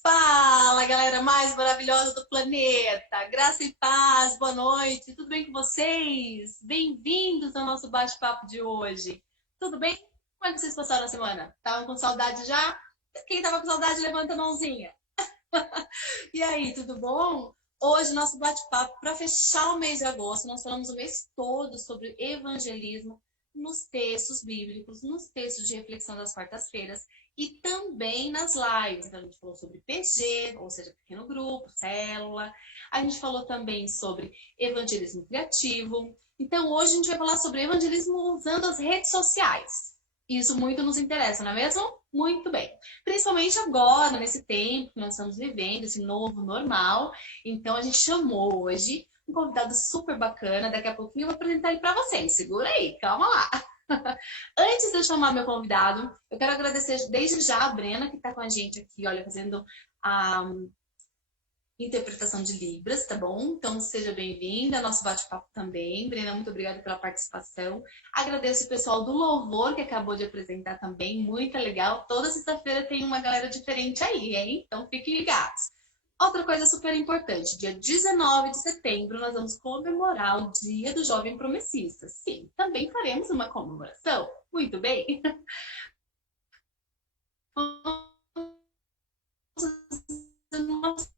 Fala, galera mais maravilhosa do planeta! Graça e paz, boa noite, tudo bem com vocês? Bem-vindos ao nosso bate-papo de hoje. Tudo bem? Como é que vocês passaram a semana? Estavam com saudade já? Quem estava com saudade, levanta a mãozinha. E aí, tudo bom? Hoje, nosso bate-papo, para fechar o mês de agosto, nós falamos o mês todo sobre evangelismo nos textos bíblicos, nos textos de reflexão das quartas-feiras e também nas lives. Então, a gente falou sobre PG, ou seja, pequeno grupo, célula. A gente falou também sobre evangelismo criativo. Então, hoje a gente vai falar sobre evangelismo usando as redes sociais. Isso muito nos interessa, não é mesmo? Muito bem. Principalmente agora, nesse tempo que nós estamos vivendo, esse novo normal. Então, a gente chamou hoje um convidado super bacana. Daqui a pouquinho eu vou apresentar ele para vocês. Segura aí, calma lá. Antes de eu chamar meu convidado, eu quero agradecer desde já a Brena, que está com a gente aqui, olha, fazendo a interpretação de Libras, tá bom? Então, seja bem-vinda ao nosso bate-papo também. Brena, muito obrigada pela participação. Agradeço o pessoal do Louvor, que acabou de apresentar também, muito legal. Toda sexta-feira tem uma galera diferente aí, hein? Então, fiquem ligados. Outra coisa super importante, dia 19 de setembro, nós vamos comemorar o Dia do Jovem Promessista. Sim, também faremos uma comemoração. Muito bem. Uma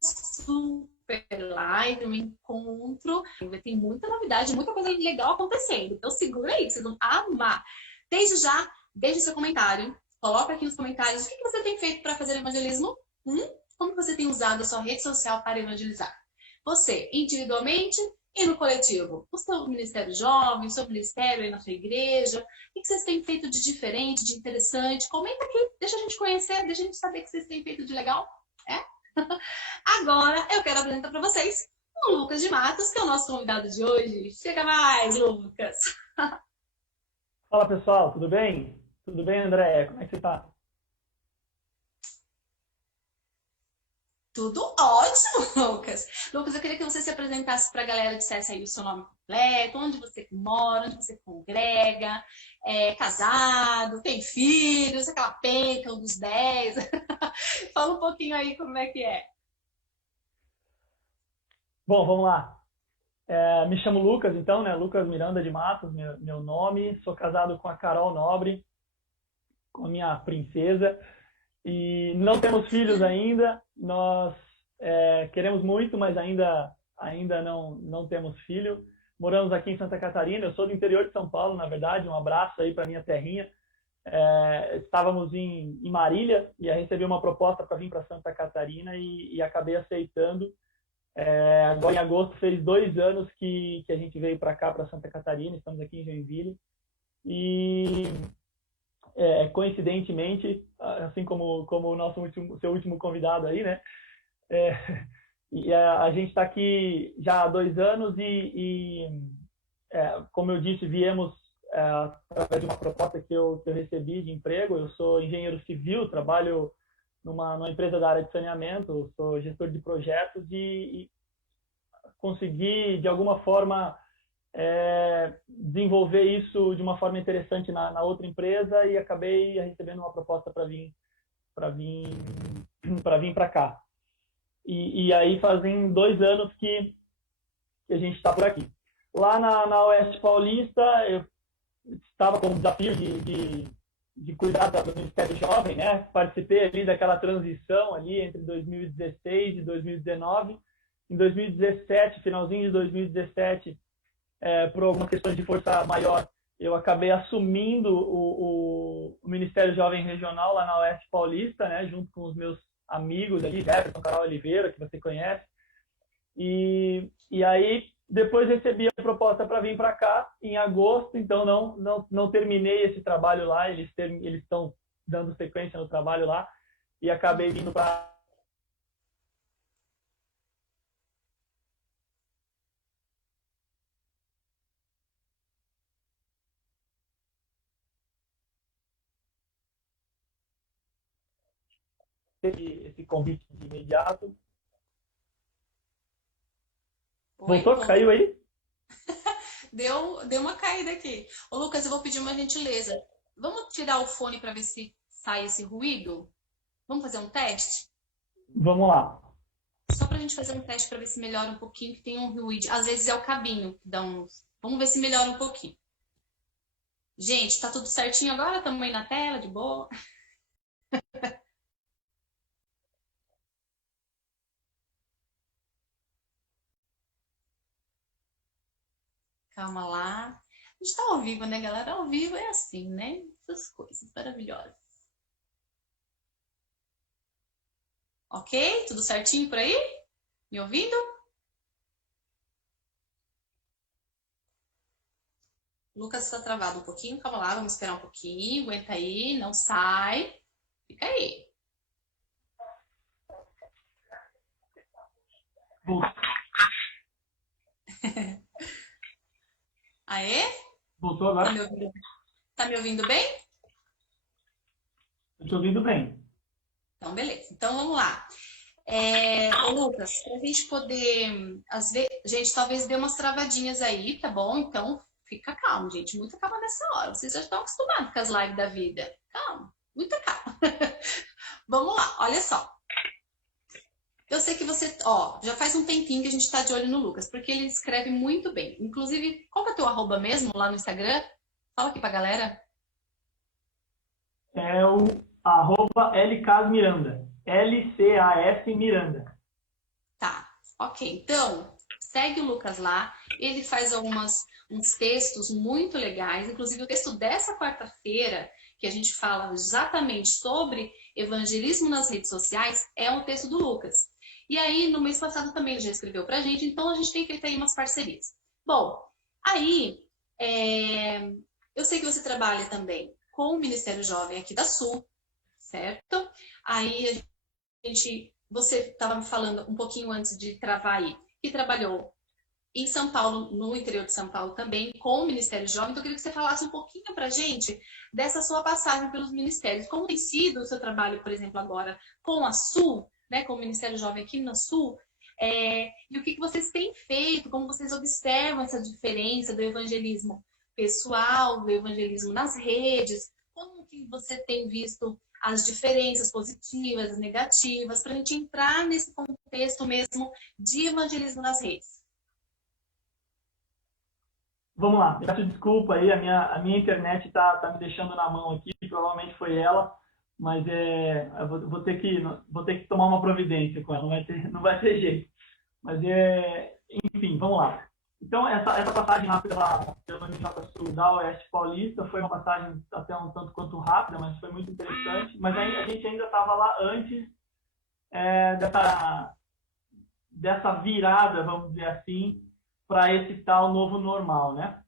super live, um encontro. Tem muita novidade, muita coisa legal acontecendo. Então segura aí, vocês vão amar. Desde já, deixe seu comentário. Coloca aqui nos comentários o que você tem feito para fazer evangelismo. Como você tem usado a sua rede social para evangelizar? Você, individualmente e no coletivo. O seu ministério jovem, o seu ministério aí na sua igreja. O que vocês têm feito de diferente, de interessante? Comenta aqui, deixa a gente conhecer, deixa a gente saber o que vocês têm feito de legal. Agora eu quero apresentar para vocês o Lucas de Matos, que é o nosso convidado de hoje. Chega mais, Lucas! Fala pessoal, tudo bem? Tudo bem, André? Como é que você está? Tudo ótimo, Lucas. Lucas, eu queria que você se apresentasse para a galera, dissesse aí o seu nome completo, onde você mora, onde você congrega, é casado, tem filhos, aquela penca, um dos 10. Fala um pouquinho aí como é que é. Bom, vamos lá. Me chamo Lucas, então, né? Lucas Miranda de Matos, meu nome. Sou casado com a Carol Nobre, com a minha princesa. E não temos filhos ainda. Nós queremos muito, mas ainda não temos filho. Moramos aqui em Santa Catarina. Eu sou do interior de São Paulo, na verdade. Um abraço aí para minha terrinha. Estávamos em Marília e recebi uma proposta para vir para Santa Catarina e acabei aceitando. Agora em agosto fez 2 anos que a gente veio para cá, para Santa Catarina. Estamos aqui em Joinville. E coincidentemente, assim como o nosso seu último convidado aí, né? E a gente está aqui já há 2 anos como eu disse, viemos através de uma proposta que eu recebi de emprego. Eu sou engenheiro civil, trabalho numa empresa da área de saneamento, sou gestor de projetos e consegui, de alguma forma, desenvolver isso de uma forma interessante na outra empresa e acabei recebendo uma proposta para vir para cá. E aí fazem 2 anos que a gente está por aqui. Lá na Oeste Paulista, eu estava com o desafio de cuidar do Ministério Jovem, né? Participei ali daquela transição ali entre 2016 e 2019. Em 2017, finalzinho de 2017, por algumas questões de força maior, eu acabei assumindo o Ministério Jovem Regional lá na Oeste Paulista, né? Junto com os meus amigos ali, Jefferson, Carol Oliveira, que você conhece. E aí depois recebi a proposta para vir para cá em agosto, então não terminei esse trabalho lá. Eles estão dando sequência no trabalho lá e acabei vindo para esse convite de imediato. Voltou? Caiu aí? Deu uma caída aqui. Ô, Lucas, eu vou pedir uma gentileza. Vamos tirar o fone para ver se sai esse ruído? Vamos fazer um teste? Vamos lá. Só pra gente fazer um teste para ver se melhora um pouquinho, que tem um ruído. Às vezes é o cabinho que dá uns. Vamos ver se melhora um pouquinho. Gente, tá tudo certinho agora? Tamanho na tela, de boa? Calma lá. A gente tá ao vivo, né, galera? Ao vivo é assim, né? Essas coisas maravilhosas. Ok? Tudo certinho por aí? Me ouvindo? Lucas está travado um pouquinho. Calma lá, vamos esperar um pouquinho. Aguenta aí, não sai. Fica aí. Aê? Voltou agora? Tá me ouvindo bem? Eu te ouvindo bem. Então, beleza. Então, vamos lá. Ô, Lucas, para a gente poder, às vezes, gente, talvez dê umas travadinhas aí, tá bom? Então, fica calmo, gente, muita calma nessa hora. Vocês já estão acostumados com as lives da vida. Calma, muita calma. Vamos lá, olha só. Eu sei que você, ó, já faz um tempinho que a gente está de olho no Lucas, porque ele escreve muito bem. Inclusive, qual que é o teu arroba mesmo lá no Instagram? Fala aqui pra galera. É o @LCasMiranda. LCAS Miranda. Tá, ok. Então, segue o Lucas lá. Ele faz uns textos muito legais. Inclusive, o texto dessa quarta-feira, que a gente fala exatamente sobre evangelismo nas redes sociais, é um texto do Lucas. E aí, no mês passado também ele já escreveu pra gente, então a gente tem feito aí umas parcerias. Bom, aí, eu sei que você trabalha também com o Ministério Jovem aqui da Sul, certo? Aí você estava me falando um pouquinho antes de travar aí, que trabalhou em São Paulo, no interior de São Paulo também, com o Ministério Jovem. Então, eu queria que você falasse um pouquinho para a gente dessa sua passagem pelos ministérios. Como tem sido o seu trabalho, por exemplo, agora com a Sul, né, com o Ministério Jovem aqui na Sul, e o que vocês têm feito, como vocês observam essa diferença do evangelismo pessoal, do evangelismo nas redes, como que você tem visto as diferenças positivas, negativas, para a gente entrar nesse contexto mesmo de evangelismo nas redes. Vamos lá, eu peço desculpa aí, a minha internet tá me deixando na mão aqui, provavelmente foi ela, mas eu vou ter que tomar uma providência com ela, não vai ter jeito. Mas enfim, vamos lá. Então, essa passagem lá pela Unijota Sul da Oeste Paulista foi uma passagem até um tanto quanto rápida, mas foi muito interessante. Mas a gente ainda estava lá antes dessa virada, vamos dizer assim, para esse tal novo normal, né?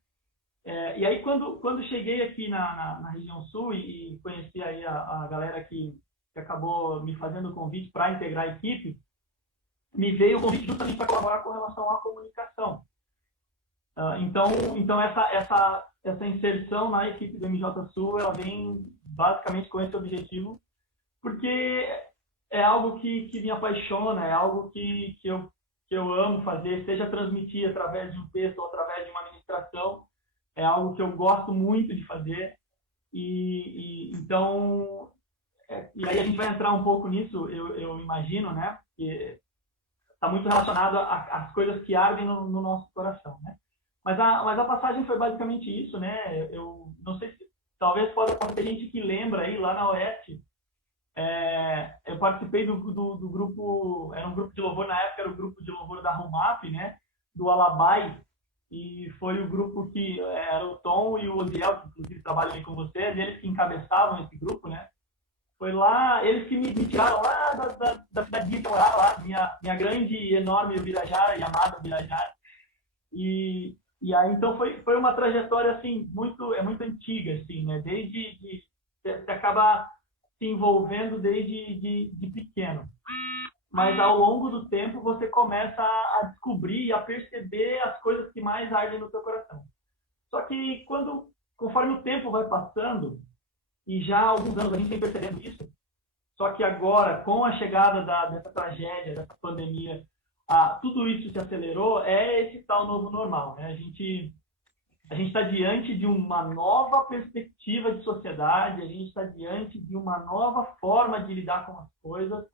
E aí, quando cheguei aqui na região sul e conheci aí a galera que acabou me fazendo o convite para integrar a equipe, me veio o convite justamente para colaborar com relação à comunicação. Então essa inserção na equipe do MJ Sul, ela vem basicamente com esse objetivo, porque é algo que me apaixona, é algo que eu amo fazer, seja transmitir através de um texto ou através de uma ministração, é algo que eu gosto muito de fazer. Então, e aí a gente vai entrar um pouco nisso, eu imagino, né? Que está muito relacionado às coisas que ardem no nosso coração, né? Mas a passagem foi basicamente isso, né? Eu não sei se talvez possa ter gente que lembra aí lá na Oeste. Eu participei do grupo, era um grupo de louvor na época, era o grupo de louvor da Rumap, né? Do Alabai, e foi o grupo que era o Tom e o Odiel, que inclusive trabalham aí com vocês, eles que encabeçavam esse grupo, né? Foi lá, eles que me tiraram lá da cidade que eu morava lá, minha grande e enorme Ubirajara, e amada Ubirajara. E aí, então, foi uma trajetória, assim, muito antiga, assim, né? Você acaba se envolvendo desde de pequeno. Mas, ao longo do tempo, você começa a descobrir e a perceber as coisas que mais ardem no seu coração. Só que, conforme o tempo vai passando, e já há alguns anos a gente vem percebendo isso, só que agora, com a chegada dessa tragédia, dessa pandemia, tudo isso se acelerou, esse tal novo normal, né? A gente está diante de uma nova perspectiva de sociedade, a gente está diante de uma nova forma de lidar com as coisas,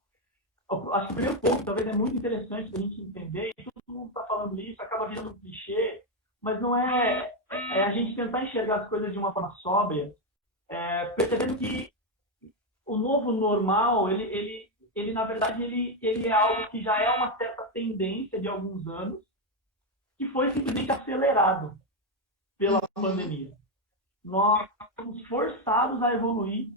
acho que o primeiro ponto talvez é muito interessante da gente entender, e todo mundo está falando isso, acaba virando um clichê, mas não é a gente tentar enxergar as coisas de uma forma sóbria, percebendo que o novo normal, ele na verdade, ele é algo que já é uma certa tendência de alguns anos, que foi simplesmente acelerado pela pandemia. Nós somos forçados a evoluir,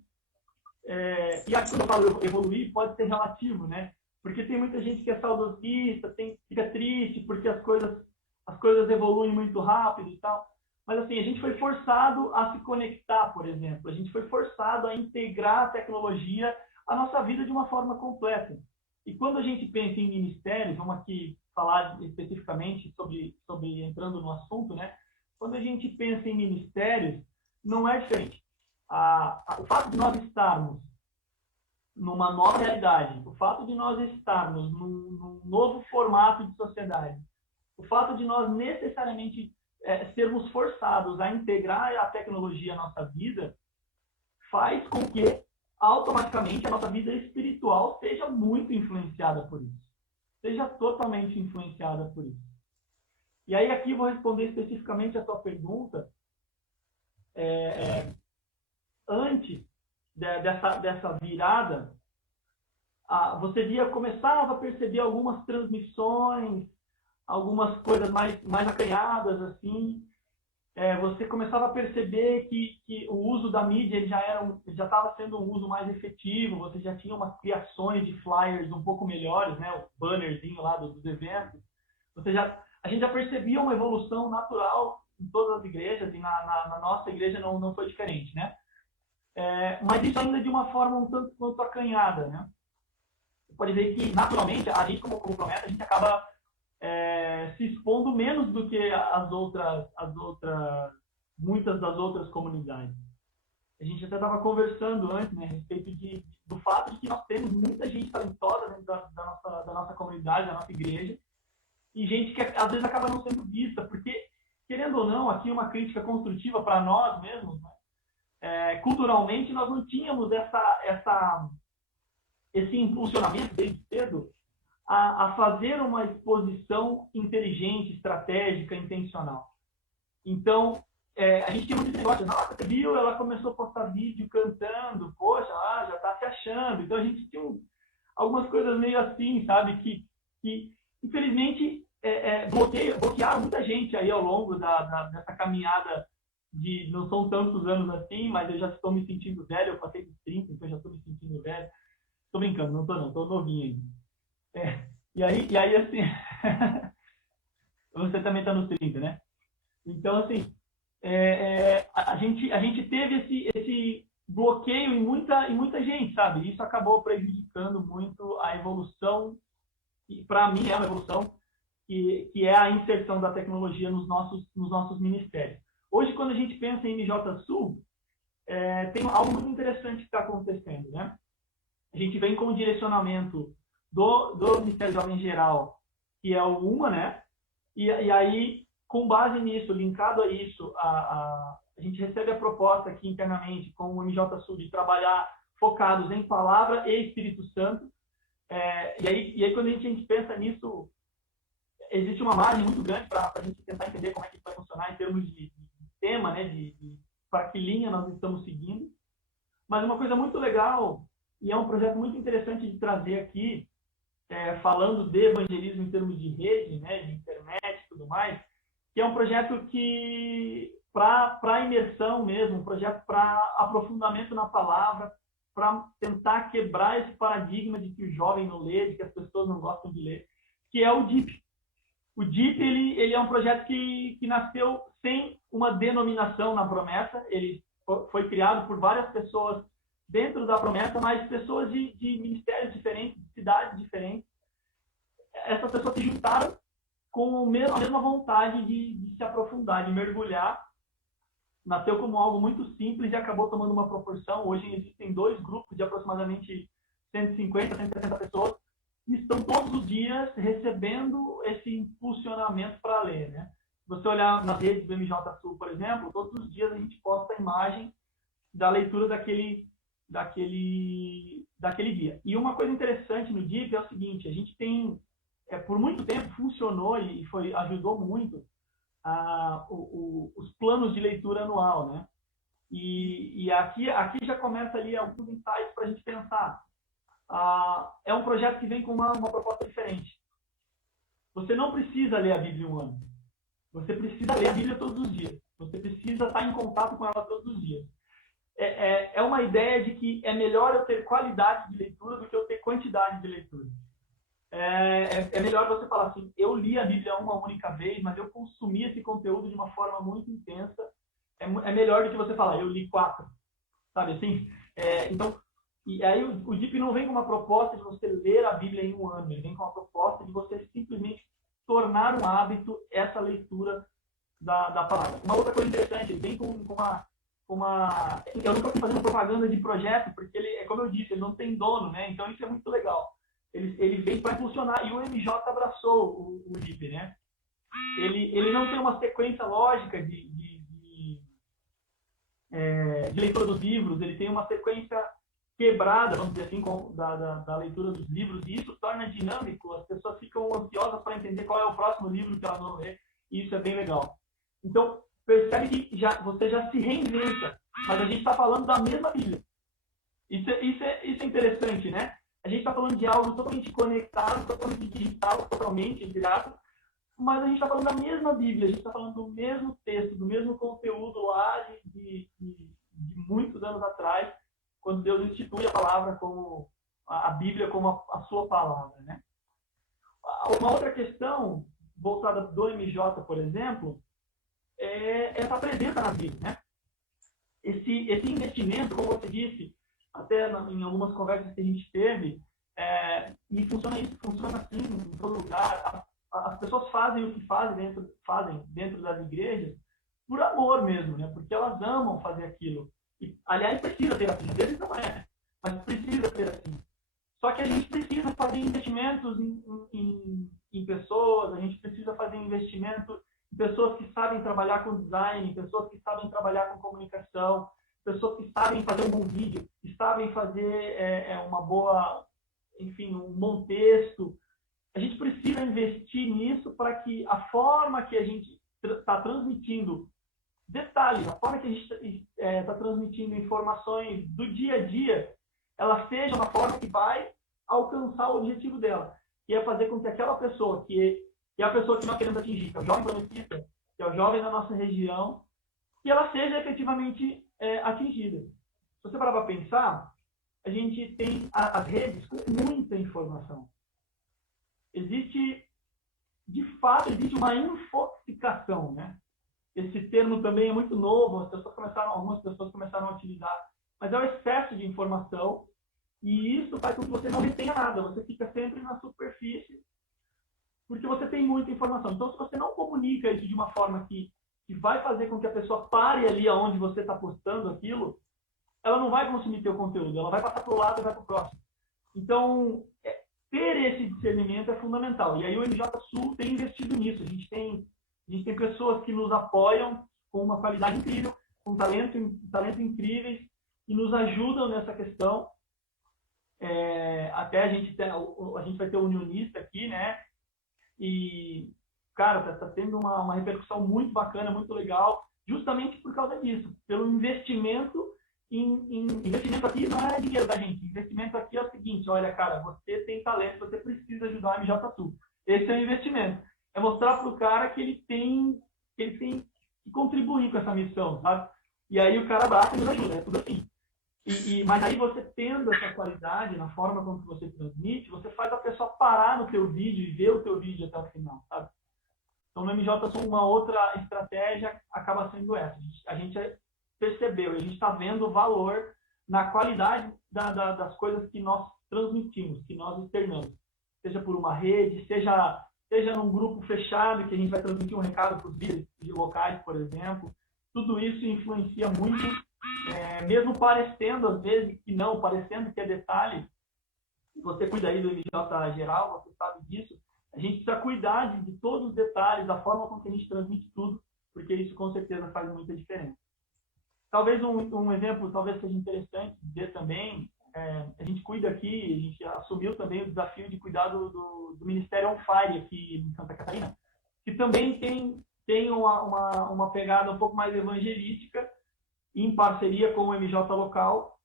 e aqui quando eu falo evoluir pode ser relativo, né? Porque tem muita gente que é saudosista, fica triste porque as coisas evoluem muito rápido e tal. Mas assim, a gente foi forçado a se conectar, por exemplo. A gente foi forçado a integrar a tecnologia à nossa vida de uma forma completa. E quando a gente pensa em ministérios, vamos aqui falar especificamente sobre entrando no assunto, né? Quando a gente pensa em ministérios, não é diferente. O fato de nós estarmos numa nova realidade, o fato de nós estarmos num novo formato de sociedade, o fato de nós necessariamente sermos forçados a integrar a tecnologia à nossa vida, faz com que automaticamente a nossa vida espiritual seja muito influenciada por isso. Seja totalmente influenciada por isso. E aí aqui vou responder especificamente a tua pergunta. Antes dessa virada, você começava a perceber algumas transmissões, algumas coisas mais acanhadas, assim. Você começava a perceber que o uso da mídia ele já estava sendo um uso mais efetivo, você já tinha umas criações de flyers um pouco melhores, né, o bannerzinho lá dos eventos. A gente já percebia uma evolução natural em todas as igrejas, e na nossa igreja não foi diferente, né? Mas isso ainda de uma forma um tanto quanto acanhada, né? Você pode ver que, naturalmente, a gente, como promessa, a gente acaba se expondo menos do que muitas das outras comunidades. A gente até estava conversando antes, né, a respeito do fato de que nós temos muita gente talentosa dentro da nossa comunidade, da nossa igreja, e gente que às vezes acaba não sendo vista, porque, querendo ou não, aqui uma crítica construtiva para nós mesmos, né? Culturalmente nós não tínhamos esse impulsionamento desde cedo a fazer uma exposição inteligente, estratégica, intencional. Então, a gente tinha muito negócio. Nossa, você viu? Ela começou a postar vídeo cantando. Poxa, já está se achando. Então, a gente tinha algumas coisas meio assim, sabe? Que infelizmente, bloquearam muita gente aí ao longo dessa caminhada de... Não são tantos anos assim, mas eu já estou me sentindo velho. Eu passei dos 30, então já estou me sentindo velho. Estou brincando, não estou novinho ainda. E aí assim, você também está nos 30, né? Então, assim, a gente teve esse bloqueio em muita gente, sabe? Isso acabou prejudicando muito a evolução, e para mim é uma evolução, que é a inserção da tecnologia nos nossos ministérios. Hoje, quando a gente pensa em MJ Sul, tem algo muito interessante que está acontecendo, né? A gente vem com o direcionamento do Ministério Jovem Geral, que é o UMA, né? E aí, com base nisso, linkado a isso, a gente recebe a proposta aqui internamente com o MJ Sul de trabalhar focados em palavra e Espírito Santo. E aí, quando a gente pensa nisso, existe uma margem muito grande para a gente tentar entender como é que isso vai funcionar em termos de tema, né? Para que linha nós estamos seguindo. Mas uma coisa muito legal, e é um projeto muito interessante de trazer aqui, falando de evangelismo em termos de rede, né, de internet e tudo mais, que é um projeto que, para imersão mesmo, um projeto para aprofundamento na palavra, para tentar quebrar esse paradigma de que o jovem não lê, de que as pessoas não gostam de ler, que é o DIP. O DIP ele é um projeto que nasceu sem uma denominação na promessa, ele foi criado por várias pessoas dentro da promessa, mas pessoas de ministérios diferentes, de cidades diferentes. Essas pessoas se juntaram com a mesma vontade de se aprofundar, de mergulhar. Nasceu como algo muito simples e acabou tomando uma proporção. Hoje existem 2 grupos de aproximadamente 150, 160 pessoas que estão todos os dias recebendo esse impulsionamento para ler, né? Se você olhar nas redes do MJ Sul, por exemplo, todos os dias a gente posta a imagem da leitura daquele dia. E uma coisa interessante no DIP é o seguinte, a gente tem, por muito tempo funcionou e ajudou muito os planos de leitura anual, né? E aqui já começa ali alguns insights para a gente pensar. É um projeto que vem com uma proposta diferente. Você não precisa ler a Bíblia em um ano. Você precisa ler a Bíblia todos os dias. Você precisa estar em contato com ela todos os dias. É uma ideia de que é melhor eu ter qualidade de leitura do que eu ter quantidade de leitura. É melhor você falar assim, eu li a Bíblia uma única vez, mas eu consumi esse conteúdo de uma forma muito intensa. É melhor do que você falar, eu li 4. Sabe assim? Então, e aí o DIP não vem com uma proposta de você ler a Bíblia em um ano. Ele vem com uma proposta de você simplesmente tornar um hábito essa leitura da palavra. Uma outra coisa interessante, ele vem com uma... Eu nunca fui fazendo propaganda de projeto, porque ele, como eu disse, ele não tem dono, né? Então isso é muito legal. Ele vem para impulsionar, e o MJ abraçou o DIP, né? Ele não tem uma sequência lógica de leitura dos livros, ele tem uma sequência quebrada, vamos dizer assim, da leitura dos livros, e isso torna dinâmico, as pessoas ficam ansiosas para entender qual é o próximo livro que elas vão ler, e isso é bem legal. Então, percebe que você já se reinventa, mas a gente está falando da mesma Bíblia. Isso é interessante, né? A gente está falando de algo totalmente conectado, totalmente digital, totalmente, entre aspas, mas a gente está falando da mesma Bíblia, a gente está falando do mesmo texto, do mesmo conteúdo lá de muitos anos atrás, quando Deus institui a palavra como a Bíblia como a sua palavra, né? Uma outra questão voltada do MJ, por exemplo, é essa presença na Bíblia, né? Esse investimento, como você disse, até em algumas conversas que a gente teve, e funciona assim em todo lugar. As pessoas fazem o que fazem dentro das igrejas por amor mesmo, né? Porque elas amam fazer aquilo. E, aliás, precisa ser assim. Às vezes não é, mas precisa ser assim. Só que a gente precisa fazer investimentos em pessoas, a gente precisa fazer investimento em pessoas que sabem trabalhar com design, pessoas que sabem trabalhar com comunicação, pessoas que sabem fazer um bom vídeo, que sabem fazer uma boa, enfim, um bom texto. A gente precisa investir nisso para que a forma que a gente está transmitindo detalhes, a forma que a gente está transmitindo informações do dia a dia, ela seja uma forma que vai alcançar o objetivo dela, que é fazer com que aquela pessoa, que é a pessoa que nós queremos atingir, que é o jovem prometista, que é o jovem da nossa região, que ela seja efetivamente atingida. Se você parar para pensar, a gente tem as redes com muita informação. De fato, existe uma infoxicação, né? Esse termo também é muito novo, algumas pessoas começaram a utilizar, mas é o excesso de informação, e isso faz com que você não retenha nada, você fica sempre na superfície, porque você tem muita informação. Então, se você não comunica isso de uma forma que vai fazer com que a pessoa pare ali onde você está postando aquilo, ela não vai consumir teu conteúdo, ela vai passar para o lado e vai para o próximo. Então, ter esse discernimento é fundamental. E aí o MJ Sul tem investido nisso. A gente tem pessoas que nos apoiam com uma qualidade incrível, com talentos incríveis, e nos ajudam nessa questão. Até a gente vai ter o unionista aqui, né? E, cara, está tendo uma repercussão muito bacana, muito legal, justamente por causa disso, pelo investimento investimento aqui não é dinheiro da gente. Investimento aqui é o seguinte, olha, cara, você tem talento, você precisa ajudar a MJ Sul. Esse é o investimento. É mostrar para o cara que ele tem que contribuir com essa missão, sabe? E aí o cara abraça e nos ajuda, é tudo assim. Mas aí você tendo essa qualidade na forma como você transmite, você faz a pessoa parar no teu vídeo e ver o teu vídeo até o final, sabe? Então no MJ Sul uma outra estratégia acaba sendo essa. A gente percebeu, a gente está vendo o valor na qualidade das coisas que nós transmitimos, que nós externamos. Seja por uma rede, seja num grupo fechado, que a gente vai transmitir um recado para os líderes locais, por exemplo. Tudo isso influencia muito, mesmo parecendo, às vezes, que não, parecendo que é detalhe. Você cuida aí do MJ geral, você sabe disso. A gente precisa cuidar de todos os detalhes, da forma como que a gente transmite tudo, porque isso com certeza faz muita diferença. Talvez um exemplo talvez seja interessante dizer também, a gente cuida aqui, a gente assumiu também o desafio de cuidar do Ministério On Fire aqui em Santa Catarina, que também tem uma pegada um pouco mais evangelística, em parceria com o MJ local,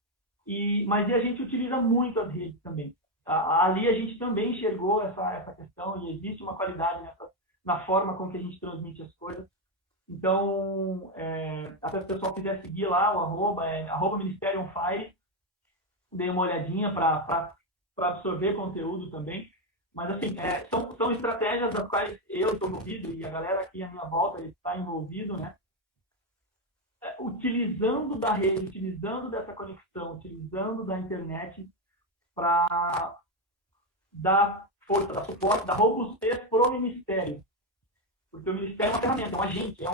mas a gente utiliza muito as redes também. Ali a gente também enxergou essa questão e existe uma qualidade na forma com que a gente transmite as coisas. Então, até se o pessoal quiser seguir lá, o arroba Ministério On Fire, dê uma olhadinha para absorver conteúdo também. Mas, assim, são estratégias das quais eu estou envolvido e a galera aqui à minha volta está envolvido, né? Utilizando da rede, utilizando dessa conexão, utilizando da internet para dar força, dar suporte, dar robustez para o ministério. Porque o ministério é uma ferramenta, é um agente,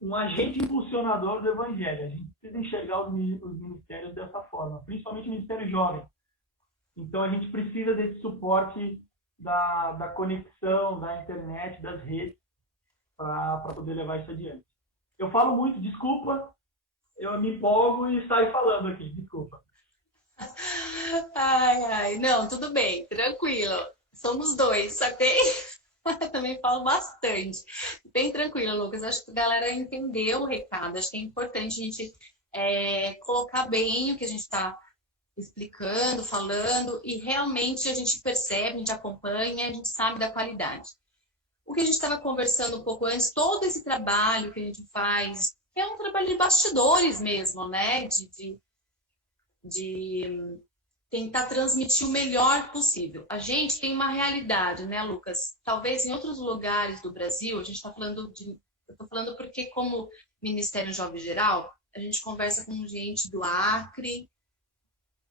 um agente impulsionador do evangelho. A gente precisa enxergar os ministérios dessa forma, principalmente o ministério jovem. Então, a gente precisa desse suporte da conexão, da internet, das redes, para poder levar isso adiante. Eu falo muito, desculpa, eu me empolgo e saio falando aqui, desculpa. Ai, não, tudo bem, tranquilo. Somos dois, saquei? Também falo bastante. Bem tranquilo, Lucas. Acho que a galera entendeu o recado. Acho que é importante a gente colocar bem o que a gente está explicando, falando, e realmente a gente percebe, a gente acompanha, a gente sabe da qualidade. O que a gente estava conversando um pouco antes, todo esse trabalho que a gente faz, é um trabalho de bastidores mesmo, né? De tentar transmitir o melhor possível. A gente tem uma realidade, né, Lucas? Talvez em outros lugares do Brasil, a gente está falando eu estou falando porque como Ministério Jovem Geral, a gente conversa com gente do Acre,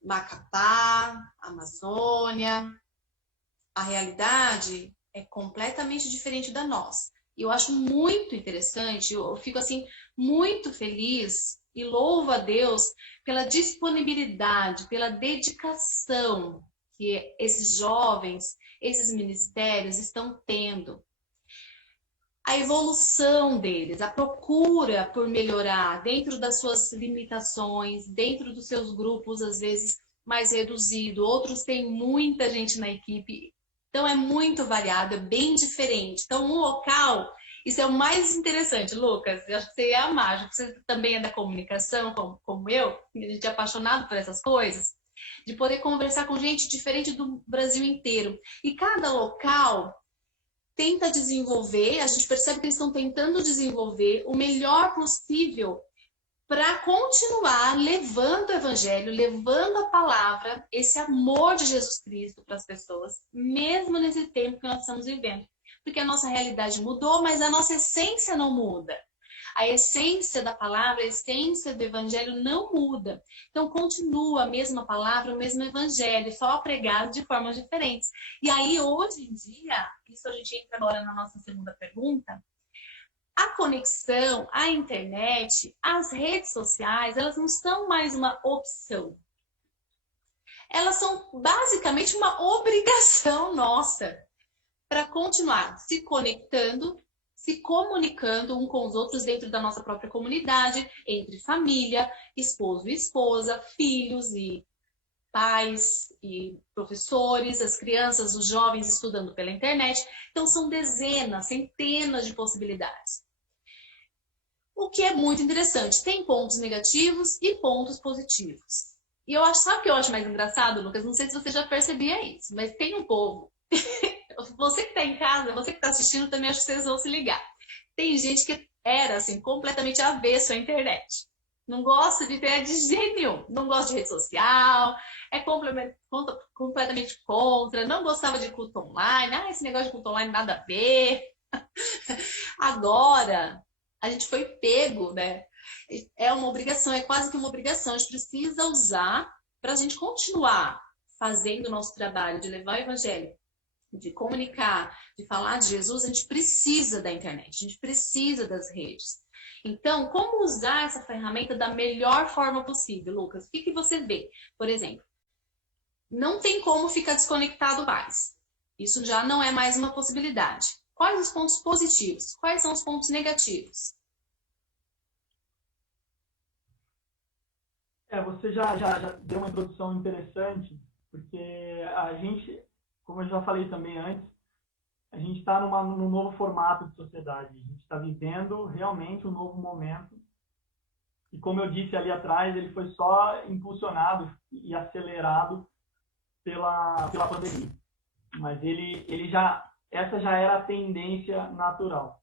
Macapá, Amazônia. A realidade é completamente diferente da nossa. E eu acho muito interessante, eu fico assim muito feliz e louvo a Deus pela disponibilidade, pela dedicação que esses jovens, esses ministérios estão tendo. A evolução deles, a procura por melhorar dentro das suas limitações, dentro dos seus grupos, às vezes mais reduzido, outros têm muita gente na equipe, então é muito variado, é bem diferente. Então, um local, isso é o mais interessante, Lucas, eu acho que você ia amar, você também é da comunicação, como eu, a gente é apaixonado por essas coisas, de poder conversar com gente diferente do Brasil inteiro. E cada local tenta desenvolver, a gente percebe que eles estão tentando desenvolver o melhor possível para continuar levando o evangelho, levando a palavra, esse amor de Jesus Cristo para as pessoas, mesmo nesse tempo que nós estamos vivendo. Porque a nossa realidade mudou, mas a nossa essência não muda. A essência da palavra, a essência do evangelho não muda. Então, continua a mesma palavra, o mesmo evangelho, só pregado de formas diferentes. E aí, hoje em dia, isso a gente entra agora na nossa segunda pergunta, a conexão, a internet, as redes sociais, elas não são mais uma opção. Elas são basicamente uma obrigação nossa para continuar se conectando, se comunicando um com os outros dentro da nossa própria comunidade, entre família, esposo e esposa, filhos e pais e professores, as crianças, os jovens estudando pela internet. Então, são dezenas, centenas de possibilidades. O que é muito interessante, tem pontos negativos e pontos positivos. E eu acho, sabe o que eu acho mais engraçado, Lucas? Não sei se você já percebia isso, mas tem um povo. Você que está em casa, você que está assistindo, também acho que vocês vão se ligar. Tem gente que era assim, completamente avesso à internet. Não gosta de internet de jeito nenhum. Não gosta de rede social, é completamente contra, não gostava de culto online. Ah, esse negócio de culto online nada a ver. Agora, a gente foi pego, né? É uma obrigação, é quase que uma obrigação. A gente precisa usar para a gente continuar fazendo o nosso trabalho de levar o evangelho, de comunicar, de falar de Jesus. A gente precisa da internet, a gente precisa das redes. Então, como usar essa ferramenta da melhor forma possível, Lucas? O que você vê? Por exemplo, não tem como ficar desconectado mais. Isso já não é mais uma possibilidade. Quais os pontos positivos? Quais são os pontos negativos? Você já deu uma introdução interessante, porque a gente, como eu já falei também antes, a gente está num novo formato de sociedade. A gente está vivendo realmente um novo momento. E como eu disse ali atrás, ele foi só impulsionado e acelerado pela pandemia. Mas essa já era a tendência natural.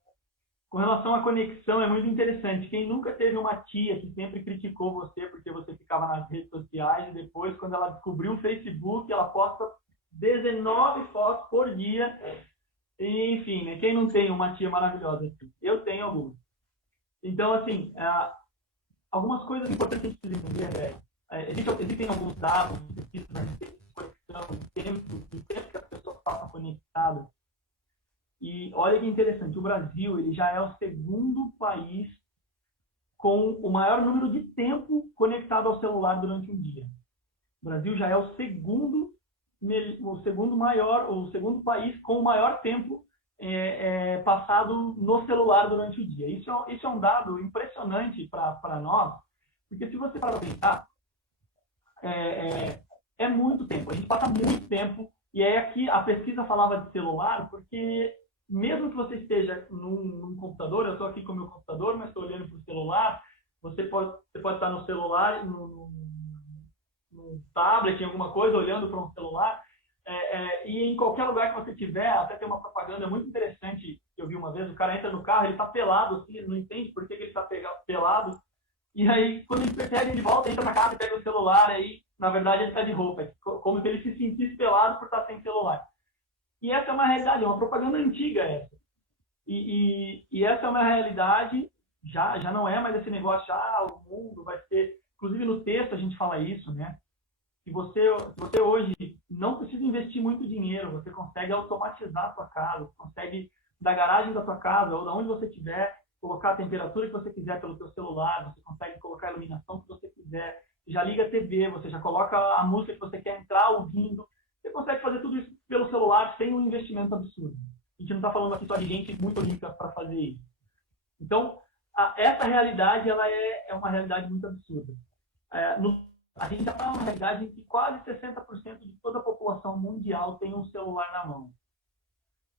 Com relação à conexão, é muito interessante. Quem nunca teve uma tia que sempre criticou você porque você ficava nas redes sociais e depois, quando ela descobriu o Facebook, ela posta 19 fotos por dia. E, enfim, né? Quem não tem uma tia maravilhosa assim? Eu tenho algumas. Então, assim, algumas coisas importantes que a gente precisa entender existem alguns dados, pesquisas a respeito de conexão, do tempo que as pessoas passam conectadas. E olha que interessante, o Brasil ele já é o segundo país com o maior número de tempo conectado ao celular durante um dia. O Brasil já é o segundo país com o maior tempo passado no celular durante o dia. Isso é um dado impressionante para nós, porque se você parar para pensar, é muito tempo. A gente passa muito tempo, e é aqui a pesquisa falava de celular, porque mesmo que você esteja num computador, eu estou aqui com o meu computador, mas estou olhando para o celular, você pode estar no celular, no tablet, em alguma coisa, olhando para um celular, e em qualquer lugar que você tiver, até tem uma propaganda muito interessante que eu vi uma vez, o cara entra no carro, ele está pelado, assim, ele não entende por que ele está pelado, e aí, quando ele percebe, ele volta, entra na casa e pega o celular, aí, na verdade, ele está de roupa, como se ele se sentisse pelado por estar sem celular. E essa é uma realidade, é uma propaganda antiga essa. E essa é uma realidade, já não é mais esse negócio, o mundo vai ser... Inclusive no texto a gente fala isso, né? Que você hoje não precisa investir muito dinheiro, você consegue automatizar a sua casa, você consegue, da garagem da sua casa ou de onde você estiver, colocar a temperatura que você quiser pelo seu celular, você consegue colocar a iluminação que você quiser, você já liga a TV, você já coloca a música que você quer entrar ouvindo, você consegue fazer tudo isso pelo celular sem um investimento absurdo. A gente não está falando aqui só de gente muito rica para fazer isso. Então, essa realidade ela é uma realidade muito absurda. A gente já está numa realidade em que quase 60% de toda a população mundial tem um celular na mão.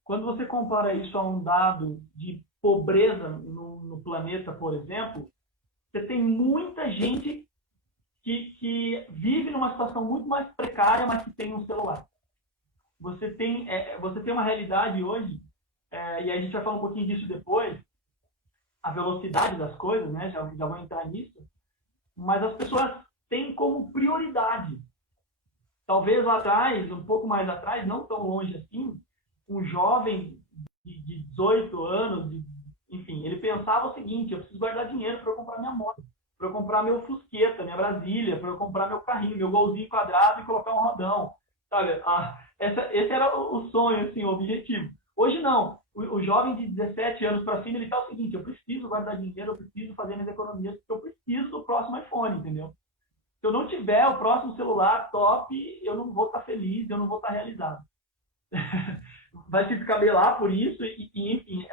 Quando você compara isso a um dado de pobreza no planeta, por exemplo, você tem muita gente que vive numa situação muito mais precária, mas que tem um celular. Você tem uma realidade hoje, e aí a gente vai falar um pouquinho disso depois, a velocidade das coisas, né? Já vou entrar nisso, mas as pessoas têm como prioridade. Talvez lá atrás, um pouco mais atrás, não tão longe assim, um jovem de 18 anos, enfim, ele pensava o seguinte: eu preciso guardar dinheiro para eu comprar minha moto, para eu comprar meu Fusqueta, minha Brasília, para eu comprar meu carrinho, meu golzinho quadrado e colocar um rodão. Sabe? Esse era o sonho, assim, o objetivo. Hoje não. O jovem de 17 anos para cima, ele está o seguinte: eu preciso guardar dinheiro, eu preciso fazer minhas economias, porque eu preciso do próximo iPhone, entendeu? Se eu não tiver o próximo celular top, eu não vou estar feliz, eu não vou estar realizado. Vai se descabelar por isso e enfim,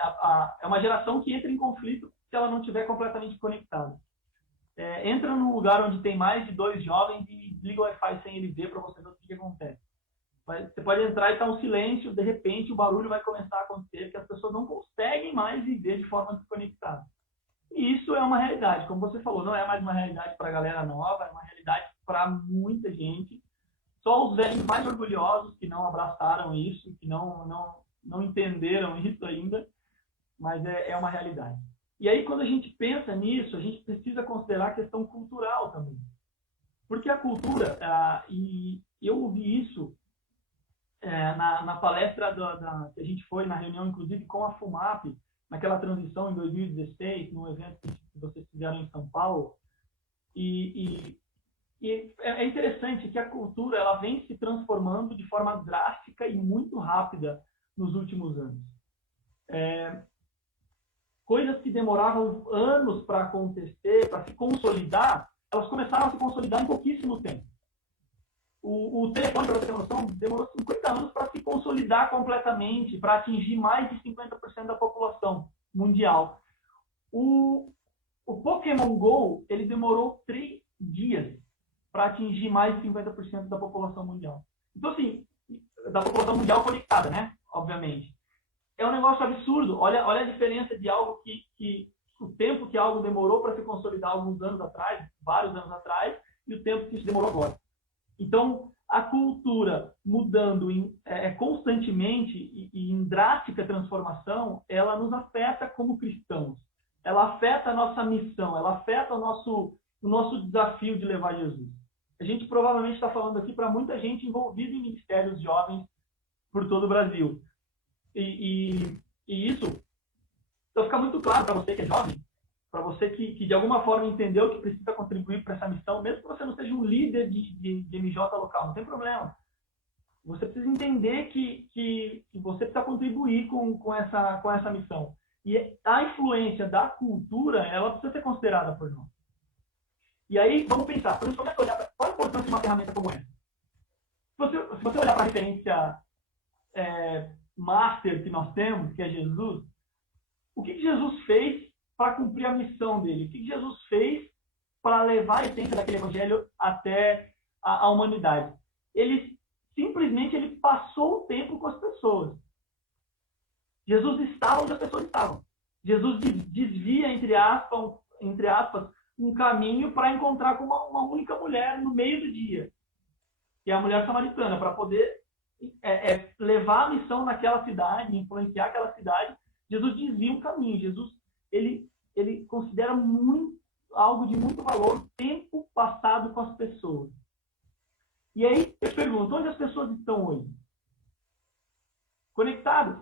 é uma geração que entra em conflito se ela não estiver completamente conectada. Entra num lugar onde tem mais de 2 jovens e desliga o Wi-Fi sem ele ver para você ver o que acontece. Você pode entrar e está um silêncio, de repente o barulho vai começar a acontecer, porque as pessoas não conseguem mais viver de forma desconectada. E isso é uma realidade, como você falou, não é mais uma realidade para a galera nova, é uma realidade para muita gente. Só os velhos mais orgulhosos que não abraçaram isso, que não entenderam isso ainda, mas é uma realidade. E aí, quando a gente pensa nisso, a gente precisa considerar a questão cultural também. Porque a cultura, e eu ouvi isso na palestra que a gente foi, na reunião, inclusive, com a FUMAP, naquela transição em 2016, num evento que vocês fizeram em São Paulo. E é interessante que a cultura ela vem se transformando de forma drástica e muito rápida nos últimos anos. Coisas que demoravam anos para acontecer, para se consolidar, elas começaram a se consolidar em pouquíssimo tempo. O telefone, para você ter noção, demorou 50 anos para se consolidar completamente, para atingir mais de 50% da população mundial. O Pokémon GO, ele demorou 3 dias para atingir mais de 50% da população mundial. Então, assim, da população mundial conectada, né? Obviamente. É um negócio absurdo. Olha a diferença de algo que o tempo que algo demorou para se consolidar alguns anos atrás, vários anos atrás, e o tempo que isso demorou agora. Então, a cultura mudando constantemente e em drástica transformação, ela nos afeta como cristãos. Ela afeta a nossa missão, ela afeta o nosso desafio de levar Jesus. A gente provavelmente está falando aqui para muita gente envolvida em ministérios jovens por todo o Brasil. E isso, então fica muito claro para você que é jovem, para você que de alguma forma entendeu que precisa contribuir para essa missão, mesmo que você não seja um líder de MJ local, não tem problema. Você precisa entender que você precisa contribuir com essa missão. E a influência da cultura, ela precisa ser considerada por nós. E aí, vamos pensar, principalmente olhar para qual a importância de uma ferramenta como essa. Se você olhar para a referência master que nós temos, que é Jesus, o que Jesus fez para cumprir a missão dele? O que Jesus fez para levar a essência daquele evangelho até a humanidade? Ele passou o tempo com as pessoas. Jesus estava onde as pessoas estavam. Jesus desvia, entre aspas, um caminho para encontrar com uma única mulher no meio do dia, que é a mulher samaritana, para poder levar a missão naquela cidade, influenciar aquela cidade. Jesus desvia um caminho. Jesus ele considera algo de muito valor o tempo passado com as pessoas. E aí eu pergunto, onde as pessoas estão hoje? Conectadas.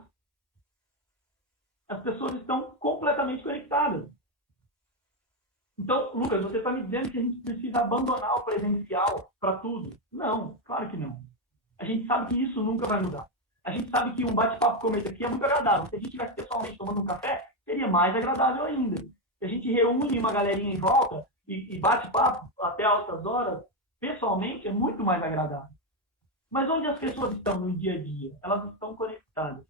As pessoas estão completamente conectadas. Então, Lucas, você está me dizendo que a gente precisa abandonar o presencial para tudo? Não, claro que não. A gente sabe que isso nunca vai mudar. A gente sabe que um bate-papo como esse aqui é muito agradável. Se a gente estivesse pessoalmente tomando um café, seria mais agradável ainda. Se a gente reúne uma galerinha em volta e bate papo até altas horas, pessoalmente é muito mais agradável. Mas onde as pessoas estão no dia a dia? Elas estão conectadas.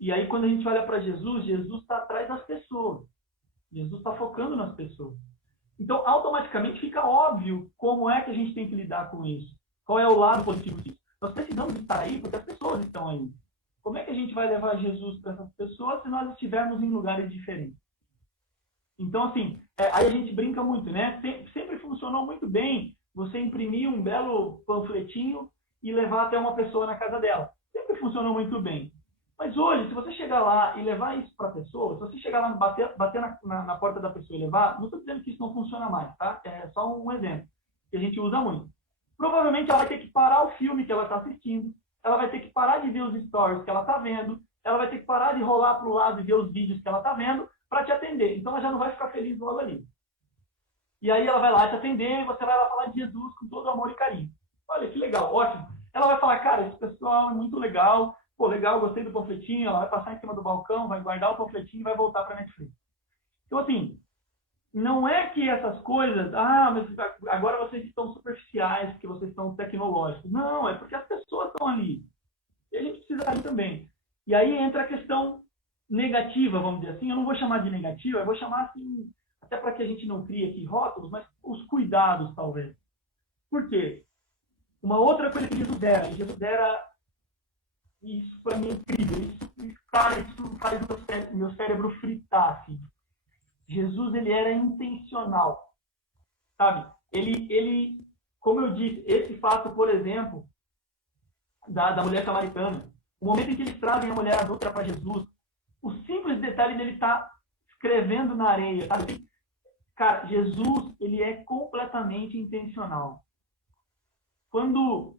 E aí, quando a gente olha para Jesus, Jesus está atrás das pessoas. Jesus está focando nas pessoas. Então, automaticamente fica óbvio como é que a gente tem que lidar com isso. Qual é o lado positivo disso? Nós precisamos estar aí porque as pessoas estão aí. Como é que a gente vai levar Jesus para essas pessoas se nós estivermos em lugares diferentes? Então, assim, aí a gente brinca muito, né? Sempre funcionou muito bem você imprimir um belo panfletinho e levar até uma pessoa na casa dela. Sempre funcionou muito bem. Mas hoje, se você chegar lá e levar isso para a pessoa, se você chegar lá e bater na porta da pessoa e levar, não estou dizendo que isso não funciona mais, tá? É só um exemplo que a gente usa muito. Provavelmente ela vai ter que parar o filme que ela está assistindo, ela vai ter que parar de ver os stories que ela está vendo, ela vai ter que parar de rolar para o lado e ver os vídeos que ela está vendo para te atender. Então ela já não vai ficar feliz logo ali. E aí ela vai lá te atender e você vai lá falar de Jesus com todo amor e carinho. Olha, que legal, ótimo. Ela vai falar, cara, esse pessoal é muito legal, pô, legal, gostei do panfletinho, ela vai passar em cima do balcão, vai guardar o panfletinho e vai voltar para a Netflix. Então, assim, não é que essas coisas, mas agora vocês estão superficiais, porque vocês estão tecnológicos. Não, é porque as pessoas estão ali. E a gente precisa estar ali também. E aí entra a questão negativa, vamos dizer assim. Eu não vou chamar de negativa, eu vou chamar assim, até para que a gente não crie aqui rótulos, mas os cuidados, talvez. Por quê? Uma outra coisa que Jesus era, isso para mim é incrível, isso faz o meu cérebro fritar, assim. Jesus, ele era intencional, sabe? Ele, como eu disse, esse fato, por exemplo, da mulher samaritana, o momento em que eles trazem a mulher adulta para Jesus, o simples detalhe dele estar escrevendo na areia, sabe? Cara, Jesus, ele é completamente intencional. Quando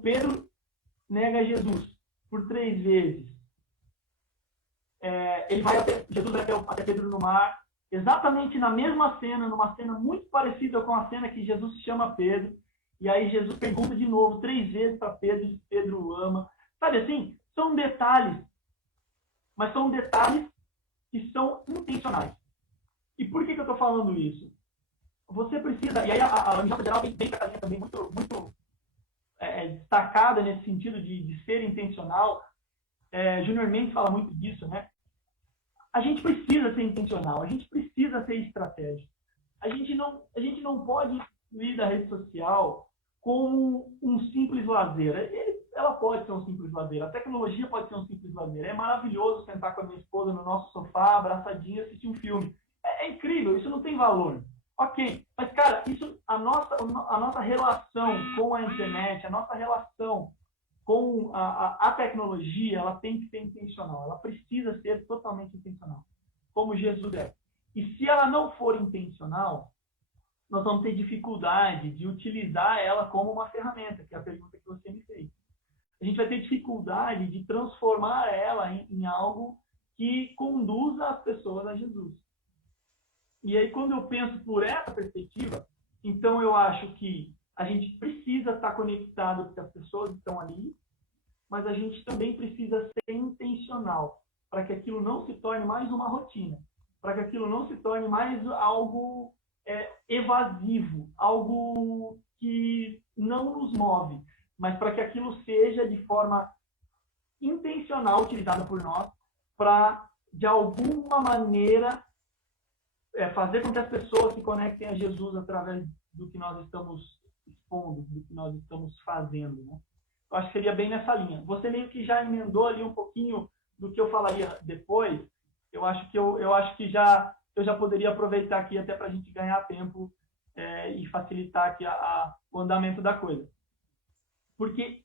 Pedro nega Jesus por 3 vezes, Jesus vai até Pedro no mar, exatamente na mesma cena, numa cena muito parecida com a cena que Jesus chama Pedro, e aí Jesus pergunta de novo 3 vezes para Pedro, e Pedro o ama. Sabe assim? São detalhes, mas são detalhes que são intencionais. E por que eu estou falando isso? Você precisa, e aí a Unijota Geral vem para a linha também muito destacada nesse sentido de ser intencional. Júnior Mendes fala muito disso, né? A gente precisa ser intencional, a gente precisa ser estratégico. A gente não pode substituir a rede social como um simples lazer. Ela pode ser um simples lazer, a tecnologia pode ser um simples lazer. É maravilhoso sentar com a minha esposa no nosso sofá, abraçadinha, assistir um filme. É incrível, isso não tem valor. Ok, mas cara, isso, a nossa relação com a internet, a nossa relação com a tecnologia, ela tem que ser intencional, ela precisa ser totalmente intencional, como Jesus é. E se ela não for intencional, nós vamos ter dificuldade de utilizar ela como uma ferramenta, que é a pergunta que você me fez. A gente vai ter dificuldade de transformar ela em algo que conduza as pessoas a Jesus. E aí, quando eu penso por essa perspectiva, então eu acho que a gente precisa estar conectado porque as pessoas estão ali, mas a gente também precisa ser intencional para que aquilo não se torne mais uma rotina, para que aquilo não se torne mais algo evasivo, algo que não nos move, mas para que aquilo seja de forma intencional utilizada por nós para, de alguma maneira, fazer com que as pessoas se conectem a Jesus através do que nós estamos expondo, do que nós estamos fazendo, né? Eu acho que seria bem nessa linha. Você meio que já emendou ali um pouquinho do que eu falaria depois. Eu acho que eu já poderia aproveitar aqui até para a gente ganhar tempo e facilitar aqui o andamento da coisa. Porque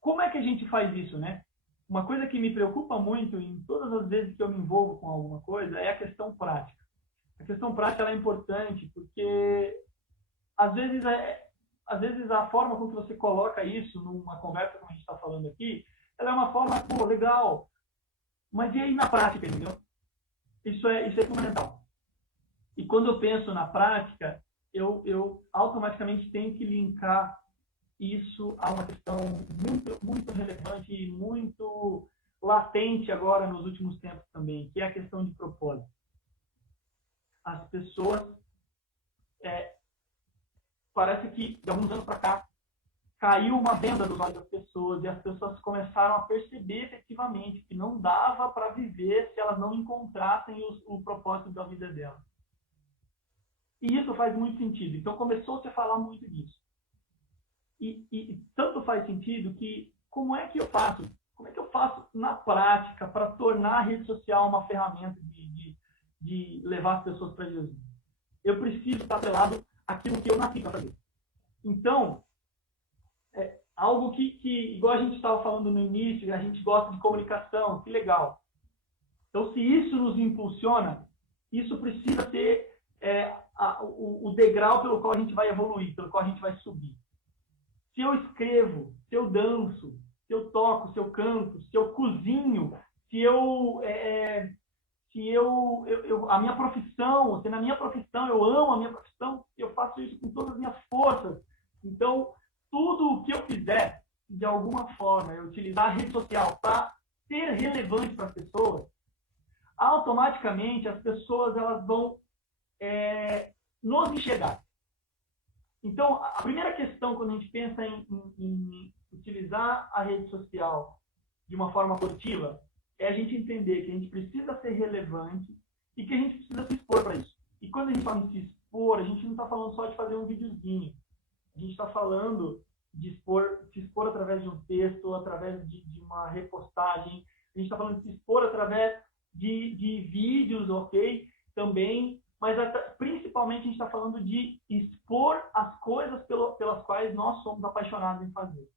como é que a gente faz isso, né? Uma coisa que me preocupa muito em todas as vezes que eu me envolvo com alguma coisa é a questão prática. A questão prática ela é importante porque às vezes a forma com que você coloca isso numa conversa como a gente está falando aqui, ela é uma forma, legal, mas e aí na prática, entendeu? Isso é fundamental. E quando eu penso na prática, eu automaticamente tenho que linkar isso a uma questão muito, muito relevante e muito latente agora nos últimos tempos também, que é a questão de propósito. As pessoas, parece que de alguns anos para cá, caiu uma venda dos olhos das pessoas e as pessoas começaram a perceber efetivamente que não dava para viver se elas não encontrassem o propósito da vida delas. E isso faz muito sentido. Então começou-se a falar muito disso. E tanto faz sentido que como é que eu faço na prática para tornar a rede social uma ferramenta de levar as pessoas para Jesus? Eu preciso estar atrelado àquilo que eu nasci para fazer. Então, algo que, igual a gente estava falando no início, a gente gosta de comunicação, que legal. Então, se isso nos impulsiona, isso precisa ser o degrau pelo qual a gente vai evoluir, pelo qual a gente vai subir. Se eu escrevo, se eu danço, se eu toco, se eu canto, se eu cozinho, a minha profissão, se na minha profissão eu amo a minha profissão, eu faço isso com todas as minhas forças. Então, tudo o que eu fizer, de alguma forma, eu utilizar a rede social para ser relevante para as pessoas, automaticamente as pessoas elas vão nos enxergar. Então, a primeira questão quando a gente pensa em utilizar a rede social de uma forma positiva é a gente entender que a gente precisa ser relevante e que a gente precisa se expor para isso. E quando a gente fala em se expor, a gente não está falando só de fazer um videozinho. A gente está falando de se expor através de um texto, através de uma repostagem. A gente está falando de se expor através de vídeos, ok? Também. Mas principalmente a gente está falando de expor as coisas pelas quais nós somos apaixonados em fazer.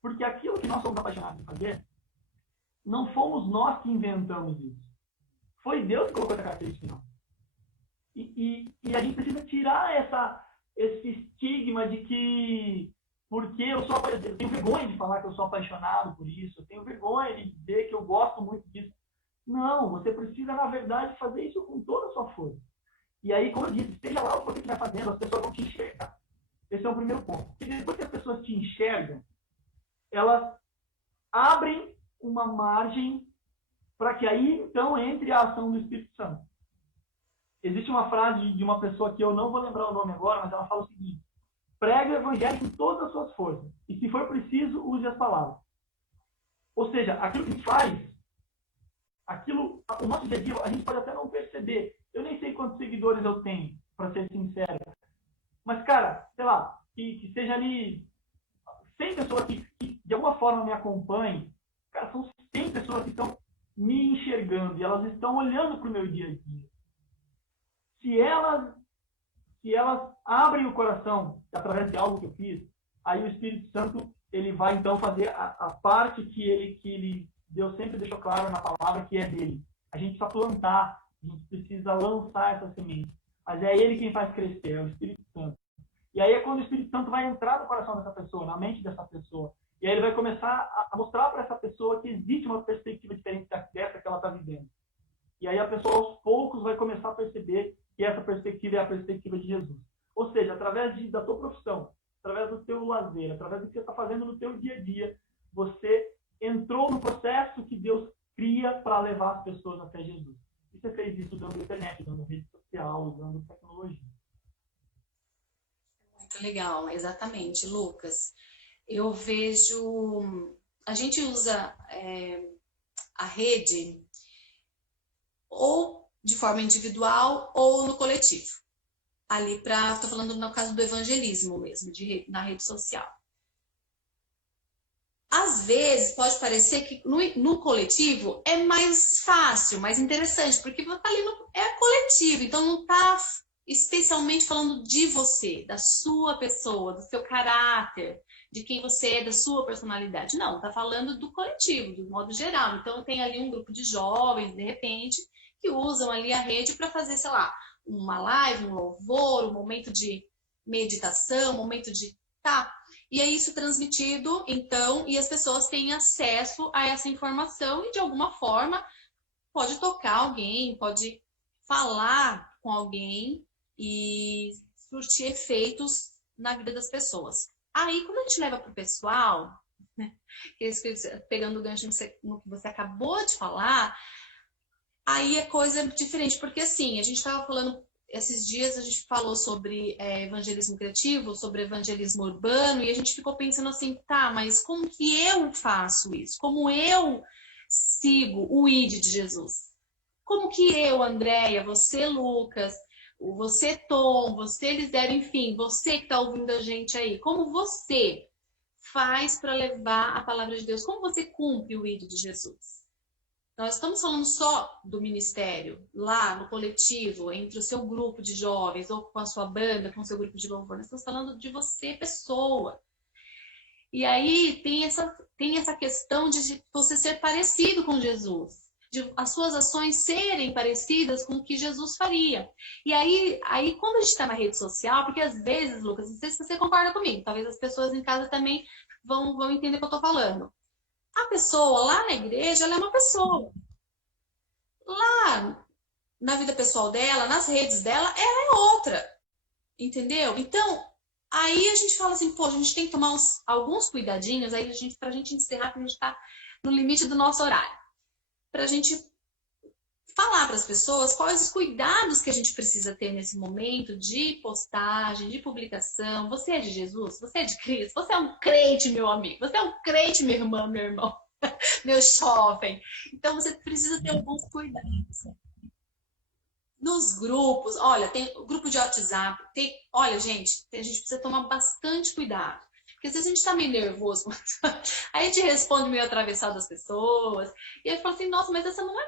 Porque aquilo que nós somos apaixonados em fazer, não fomos nós que inventamos isso. Foi Deus que colocou essa característica em nós. E a gente precisa tirar esse estigma de que porque eu tenho vergonha de falar que eu sou apaixonado por isso, eu tenho vergonha de dizer que eu gosto muito disso. Não, você precisa, na verdade, fazer isso com toda a sua força. E aí, como eu disse, seja lá o que você estiver fazendo, as pessoas vão te enxergar. Esse é o primeiro ponto. Porque depois que as pessoas te enxergam, elas abrem uma margem para que aí, então, entre a ação do Espírito Santo. Existe uma frase de uma pessoa que eu não vou lembrar o nome agora, mas ela fala o seguinte: pregue o evangelho com todas as suas forças. E, se for preciso, use as palavras. Ou seja, aquilo que faz, o nosso dia a dia, a gente pode até não perceber. Eu nem sei quantos seguidores eu tenho, para ser sincero. Mas, cara, sei lá, que seja ali 100 pessoas que de alguma forma me acompanhem. Cara, são 100 pessoas que estão me enxergando e elas estão olhando para o meu dia a dia. Se elas, se elas abrem o coração através de algo que eu fiz, aí o Espírito Santo ele vai então fazer a parte que ele Deus sempre deixou claro na palavra que é dele. A gente precisa plantar, a gente precisa lançar essa semente. Mas é ele quem faz crescer, é o Espírito Santo. E aí é quando o Espírito Santo vai entrar no coração dessa pessoa, na mente dessa pessoa. E aí ele vai começar a mostrar para essa pessoa que existe uma perspectiva diferente dessa que ela está vivendo. E aí a pessoa aos poucos vai começar a perceber que essa perspectiva é a perspectiva de Jesus. Ou seja, através da tua profissão, através do teu lazer, através do que você está fazendo no teu dia a dia, você entrou no processo que Deus cria para levar as pessoas até Jesus. E você fez isso usando a internet, usando rede social, usando tecnologia. Muito legal, exatamente, Lucas. Eu vejo... A gente usa a rede ou de forma individual ou no coletivo. Ali estou falando no caso do evangelismo mesmo, na rede social. Às vezes pode parecer que no coletivo é mais fácil, mais interessante, porque você tá ali é coletivo, então não está especialmente falando de você, da sua pessoa, do seu caráter, de quem você é, da sua personalidade. Não, está falando do coletivo, do modo geral. Então tem ali um grupo de jovens, de repente, que usam ali a rede para fazer, sei lá, uma live, um louvor, um momento de meditação, um momento de e é isso transmitido, então, e as pessoas têm acesso a essa informação e, de alguma forma, pode tocar alguém, pode falar com alguém e surtir efeitos na vida das pessoas. Aí, quando a gente leva para o pessoal, né, pegando o gancho no que você acabou de falar, aí é coisa diferente, porque assim, a gente estava falando... Esses dias a gente falou sobre evangelismo criativo, sobre evangelismo urbano, e a gente ficou pensando assim, tá, mas como que eu faço isso? Como eu sigo o ID de Jesus? Como que eu, Andréia, você, Lucas, você, Tom, você, Elisério, enfim, você que está ouvindo a gente aí, como você faz para levar a palavra de Deus? Como você cumpre o ID de Jesus? Nós estamos falando só do ministério, lá no coletivo, entre o seu grupo de jovens, ou com a sua banda, com o seu grupo de louvor. Nós estamos falando de você, pessoa. E aí tem essa questão de você ser parecido com Jesus, de as suas ações serem parecidas com o que Jesus faria. E aí quando a gente está na rede social, porque às vezes, Lucas, não sei se você concorda comigo, talvez as pessoas em casa também vão entender o que eu estou falando. A pessoa lá na igreja, ela é uma pessoa. Lá na vida pessoal dela, nas redes dela, ela é outra. Entendeu? Então, aí a gente fala assim, pô, a gente tem que tomar alguns cuidadinhos aí pra gente encerrar, porque a gente tá no limite do nosso horário. Pra gente falar para as pessoas quais os cuidados que a gente precisa ter nesse momento de postagem, de publicação. Você é de Jesus? Você é de Cristo? Você é um crente, meu amigo? Você é um crente, minha irmã, meu irmão? Meu jovem. Então você precisa ter alguns cuidados. Nos grupos, olha, tem o grupo de WhatsApp, olha, gente, a gente precisa tomar bastante cuidado. Porque às vezes a gente tá meio nervoso, aí a gente responde meio atravessado às pessoas, e aí fala assim, nossa, mas essa não é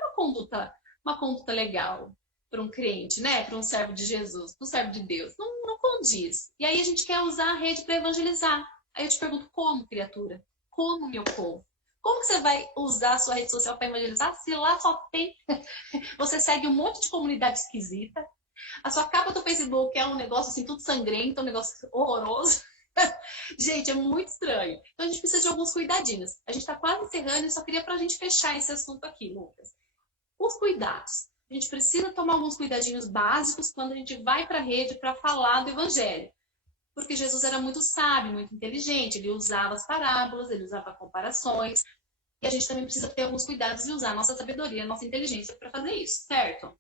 uma conduta legal para um crente, né? Para um servo de Jesus, para um servo de Deus. Não condiz. E aí a gente quer usar a rede para evangelizar. Aí eu te pergunto, como, criatura? Como, meu povo? Como que você vai usar a sua rede social para evangelizar se lá só tem... Você segue um monte de comunidade esquisita. A sua capa do Facebook é um negócio assim, tudo sangrento, um negócio horroroso. Gente, é muito estranho. Então a gente precisa de alguns cuidadinhos. A gente está quase encerrando e só queria para a gente fechar esse assunto aqui, Lucas. Os cuidados. A gente precisa tomar alguns cuidadinhos básicos quando a gente vai para a rede para falar do evangelho. Porque Jesus era muito sábio, muito inteligente. Ele usava as parábolas, ele usava comparações. E a gente também precisa ter alguns cuidados e usar a nossa sabedoria, a nossa inteligência para fazer isso, certo?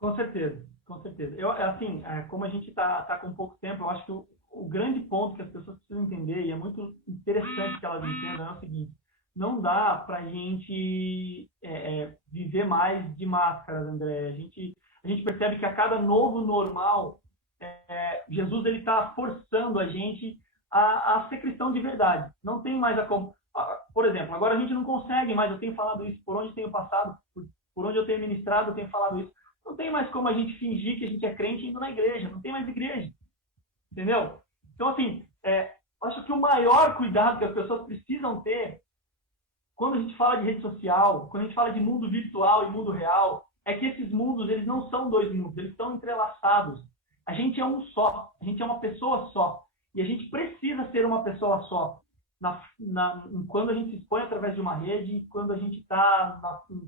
Com certeza, com certeza. Assim, como a gente tá com pouco tempo, eu acho que o grande ponto que as pessoas precisam entender, e é muito interessante que elas entendam, é o seguinte: não dá para a gente viver mais de máscaras, André. A gente a gente percebe que a cada novo normal, Jesus ele está forçando a gente a ser cristão de verdade. Não tem mais por exemplo, agora a gente não consegue mais, eu tenho falado isso, por onde tenho passado, por onde eu tenho ministrado, eu tenho falado isso. Não tem mais como a gente fingir que a gente é crente indo na igreja. Não tem mais igreja. Entendeu? Então, assim, acho que o maior cuidado que as pessoas precisam ter quando a gente fala de rede social, quando a gente fala de mundo virtual e mundo real, é que esses mundos, eles não são dois mundos, eles estão entrelaçados. A gente é um só, a gente é uma pessoa só. E a gente precisa ser uma pessoa só. Quando a gente se expõe através de uma rede e quando a gente está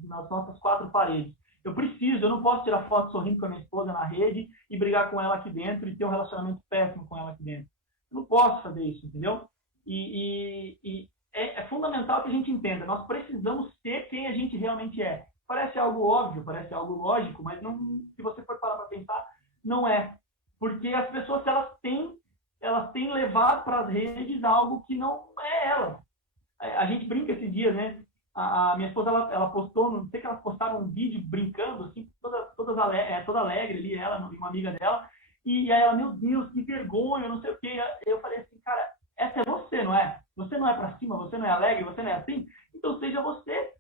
nas nossas quatro paredes. Eu não posso tirar foto sorrindo com a minha esposa na rede e brigar com ela aqui dentro e ter um relacionamento péssimo com ela aqui dentro. Eu não posso fazer isso, entendeu? E é fundamental que a gente entenda, nós precisamos ser quem a gente realmente é. Parece algo óbvio, parece algo lógico, mas não, se você for parar para pensar, não é. Porque as pessoas, elas têm levado para as redes algo que não é elas. A gente brinca esses dias, né? A minha esposa, ela postou, não sei que elas postaram um vídeo brincando, assim, toda alegre ali, ela e uma amiga dela, e aí ela, meu Deus, que vergonha, não sei o quê. Eu falei assim, cara, essa é você, não é? Você não é pra cima, você não é alegre, você não é assim? Então seja você.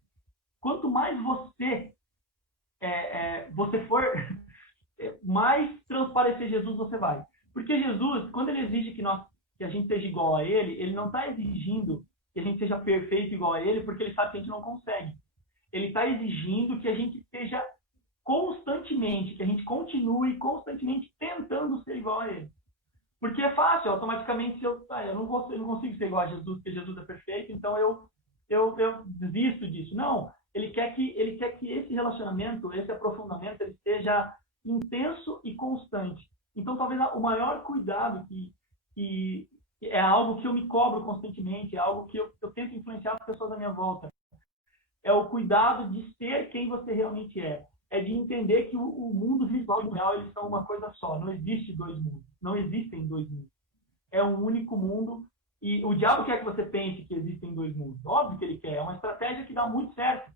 Quanto mais você for, mais transparecer Jesus você vai. Porque Jesus, quando ele exige que a gente seja igual a ele não está exigindo que a gente seja perfeito igual a ele, porque ele sabe que a gente não consegue. Ele está exigindo que a gente seja constantemente, que a gente continue constantemente tentando ser igual a ele. Porque é fácil, automaticamente eu não consigo ser igual a Jesus, porque Jesus é perfeito, então eu desisto disso. Não, ele quer que esse relacionamento, esse aprofundamento, ele seja intenso e constante. Então, talvez o maior cuidado que é algo que eu me cobro constantemente, é algo que eu tento influenciar as pessoas à minha volta, é o cuidado de ser quem você realmente é. É de entender que o mundo visual e o real, eles são uma coisa só. Não existe dois mundos. Não existem dois mundos. É um único mundo. E o diabo quer que você pense que existem dois mundos. Óbvio que ele quer. É uma estratégia que dá muito certo.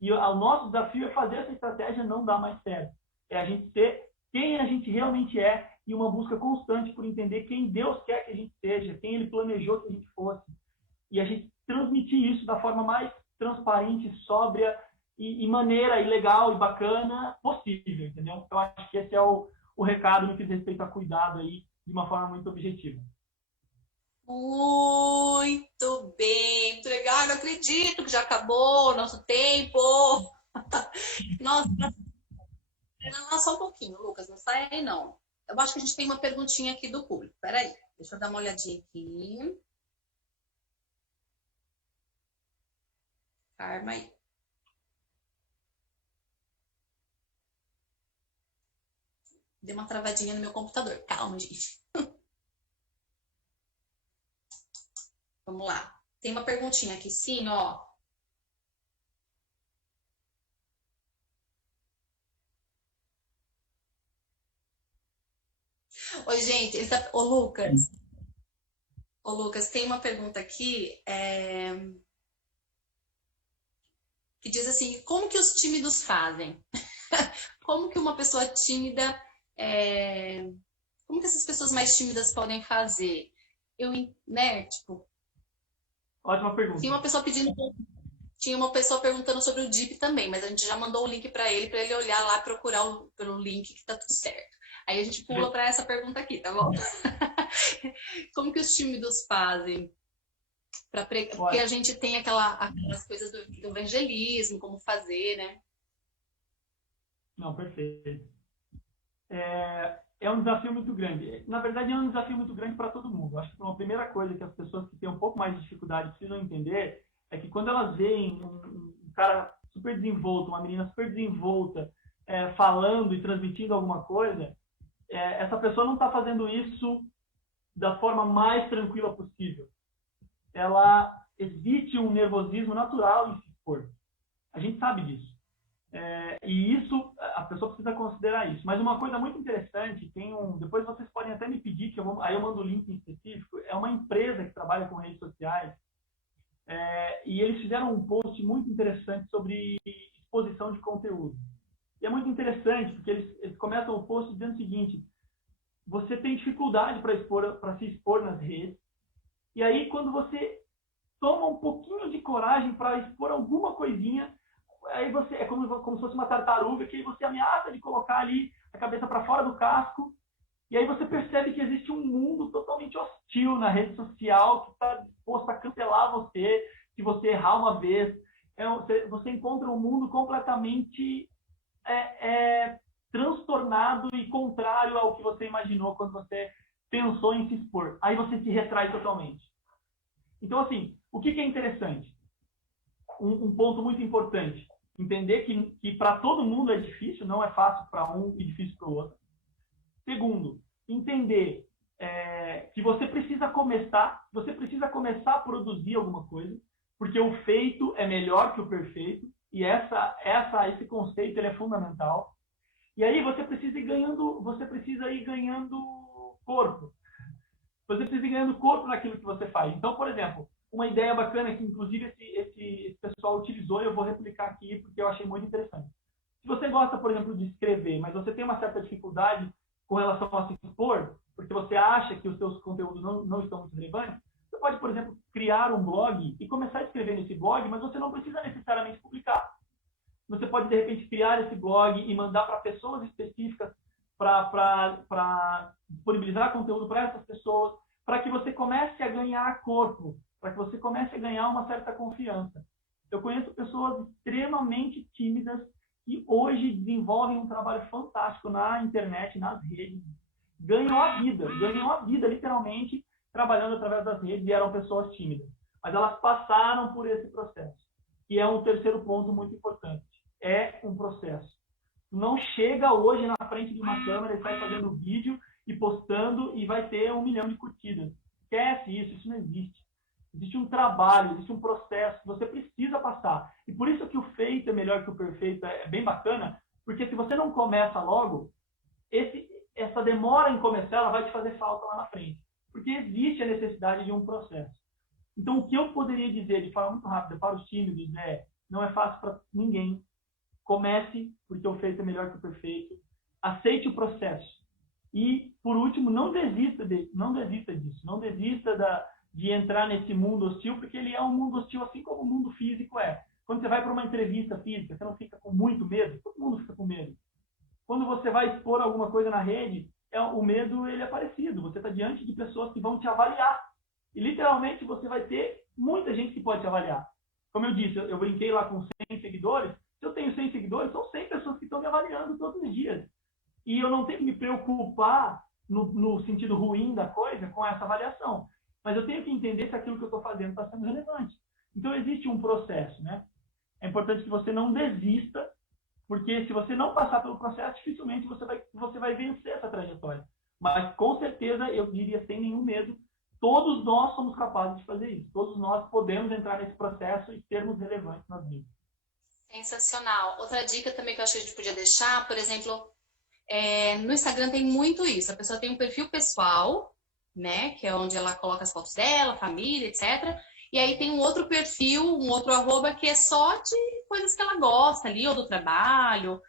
E o nosso desafio é fazer essa estratégia não dar mais certo. É a gente ser quem a gente realmente é e uma busca constante por entender quem Deus quer que a gente seja, quem Ele planejou que a gente fosse. E a gente transmitir isso da forma mais transparente, sóbria e maneira, e legal e bacana possível, entendeu? Então, acho que esse é o recado no que diz respeito a cuidado aí, de uma forma muito objetiva. Muito bem, muito legal. Não acredito que já acabou o nosso tempo. Nossa, só um pouquinho, Lucas, não sai aí não. Eu acho que a gente tem uma perguntinha aqui do público. Peraí, deixa eu dar uma olhadinha aqui. Calma aí. Deu uma travadinha no meu computador. Calma, gente. Vamos lá. Tem uma perguntinha aqui, sim, ó. Oi, gente. Ô, Lucas. Ô, Lucas, tem uma pergunta aqui que diz assim, como que os tímidos fazem? Como que uma pessoa tímida... Como que essas pessoas mais tímidas podem fazer? Né, tipo... Ótima pergunta. Tinha uma pessoa perguntando sobre o DIP também, mas a gente já mandou o link para ele olhar lá, procurar pelo link que tá tudo certo. Aí a gente pula para essa pergunta aqui, tá bom? Como que os tímidos fazem? Porque a gente tem aquelas coisas do evangelismo, como fazer, né? Não, perfeito. É um desafio muito grande. Na verdade, é um desafio muito grande para todo mundo. Acho que uma primeira coisa que as pessoas que têm um pouco mais de dificuldade precisam entender é que quando elas veem um cara super desenvolto, uma menina super desenvolta, falando e transmitindo alguma coisa, essa pessoa não está fazendo isso da forma mais tranquila possível. Ela existe um nervosismo natural em se expor. A gente sabe disso. E isso, a pessoa precisa considerar isso. Mas uma coisa muito interessante, depois vocês podem até me pedir, aí eu mando o link em específico, é uma empresa que trabalha com redes sociais, e eles fizeram um post muito interessante sobre exposição de conteúdo. E é muito interessante, porque eles começam o post dizendo o seguinte: você tem dificuldade para se expor nas redes, e aí quando você toma um pouquinho de coragem para expor alguma coisinha, aí você é como se fosse uma tartaruga, que aí você ameaça de colocar ali a cabeça para fora do casco, e aí você percebe que existe um mundo totalmente hostil na rede social que está disposto a cancelar você, se você errar uma vez. Você encontra um mundo completamente transtornado e contrário ao que você imaginou quando você pensou em se expor. Aí você se retrai totalmente. Então, assim, o que é interessante? Um ponto muito importante. Entender que para todo mundo é difícil, não é fácil para um e difícil para o outro. Segundo, entender que você precisa começar a produzir alguma coisa, porque o feito é melhor que o perfeito, e esse conceito ele é fundamental. E aí você precisa ir ganhando corpo. Você precisa ir ganhando corpo naquilo que você faz. Então, por exemplo, uma ideia bacana que inclusive esse pessoal utilizou, e eu vou replicar aqui porque eu achei muito interessante. Se você gosta, por exemplo, de escrever, mas você tem uma certa dificuldade com relação a se expor, porque você acha que os seus conteúdos não estão muito relevantes, você pode, por exemplo, criar um blog e começar a escrever nesse blog, mas você não precisa necessariamente publicar. Você pode, de repente, criar esse blog e mandar para pessoas específicas para disponibilizar conteúdo para essas pessoas, para que você comece a ganhar corpo, para que você comece a ganhar uma certa confiança. Eu conheço pessoas extremamente tímidas que hoje desenvolvem um trabalho fantástico na internet, nas redes, ganham a vida literalmente trabalhando através das redes, e eram pessoas tímidas. Mas elas passaram por esse processo. E é um terceiro ponto muito importante. É um processo. Não chega hoje na frente de uma câmera e sai fazendo vídeo e postando e vai ter 1 milhão de curtidas. Esquece isso não existe. Existe um trabalho, existe um processo que você precisa passar. E por isso que o feito é melhor que o perfeito é bem bacana, porque se você não começa logo, essa demora em começar, ela vai te fazer falta lá na frente. Porque existe a necessidade de um processo. Então, o que eu poderia dizer de forma muito rápida para os tímidos não é fácil para ninguém. Comece, porque o feito é melhor que o perfeito. Aceite o processo. E, por último, não desista disso. Não desista de entrar nesse mundo hostil, porque ele é um mundo hostil, assim como o mundo físico é. Quando você vai para uma entrevista física, você não fica com muito medo? Todo mundo fica com medo. Quando você vai expor alguma coisa na rede, o medo ele é parecido. Você está diante de pessoas que vão te avaliar. E, literalmente, você vai ter muita gente que pode te avaliar. Como eu disse, eu brinquei lá com 100 seguidores. Se eu tenho 100 seguidores, são 100 pessoas que estão me avaliando todos os dias. E eu não tenho que me preocupar no sentido ruim da coisa com essa avaliação. Mas eu tenho que entender se aquilo que eu estou fazendo está sendo relevante. Então, existe um processo, né? É importante que você não desista, porque se você não passar pelo processo, dificilmente você vai vencer essa trajetória. Mas, com certeza, eu diria sem nenhum medo, todos nós somos capazes de fazer isso. Todos nós podemos entrar nesse processo e sermos relevantes nas vidas. Sensacional. Outra dica também que eu acho que a gente podia deixar, por exemplo, no Instagram tem muito isso. A pessoa tem um perfil pessoal, né, que é onde ela coloca as fotos dela, família, etc. E aí tem um outro perfil, um outro arroba que é só de coisas que ela gosta ali, ou do trabalho,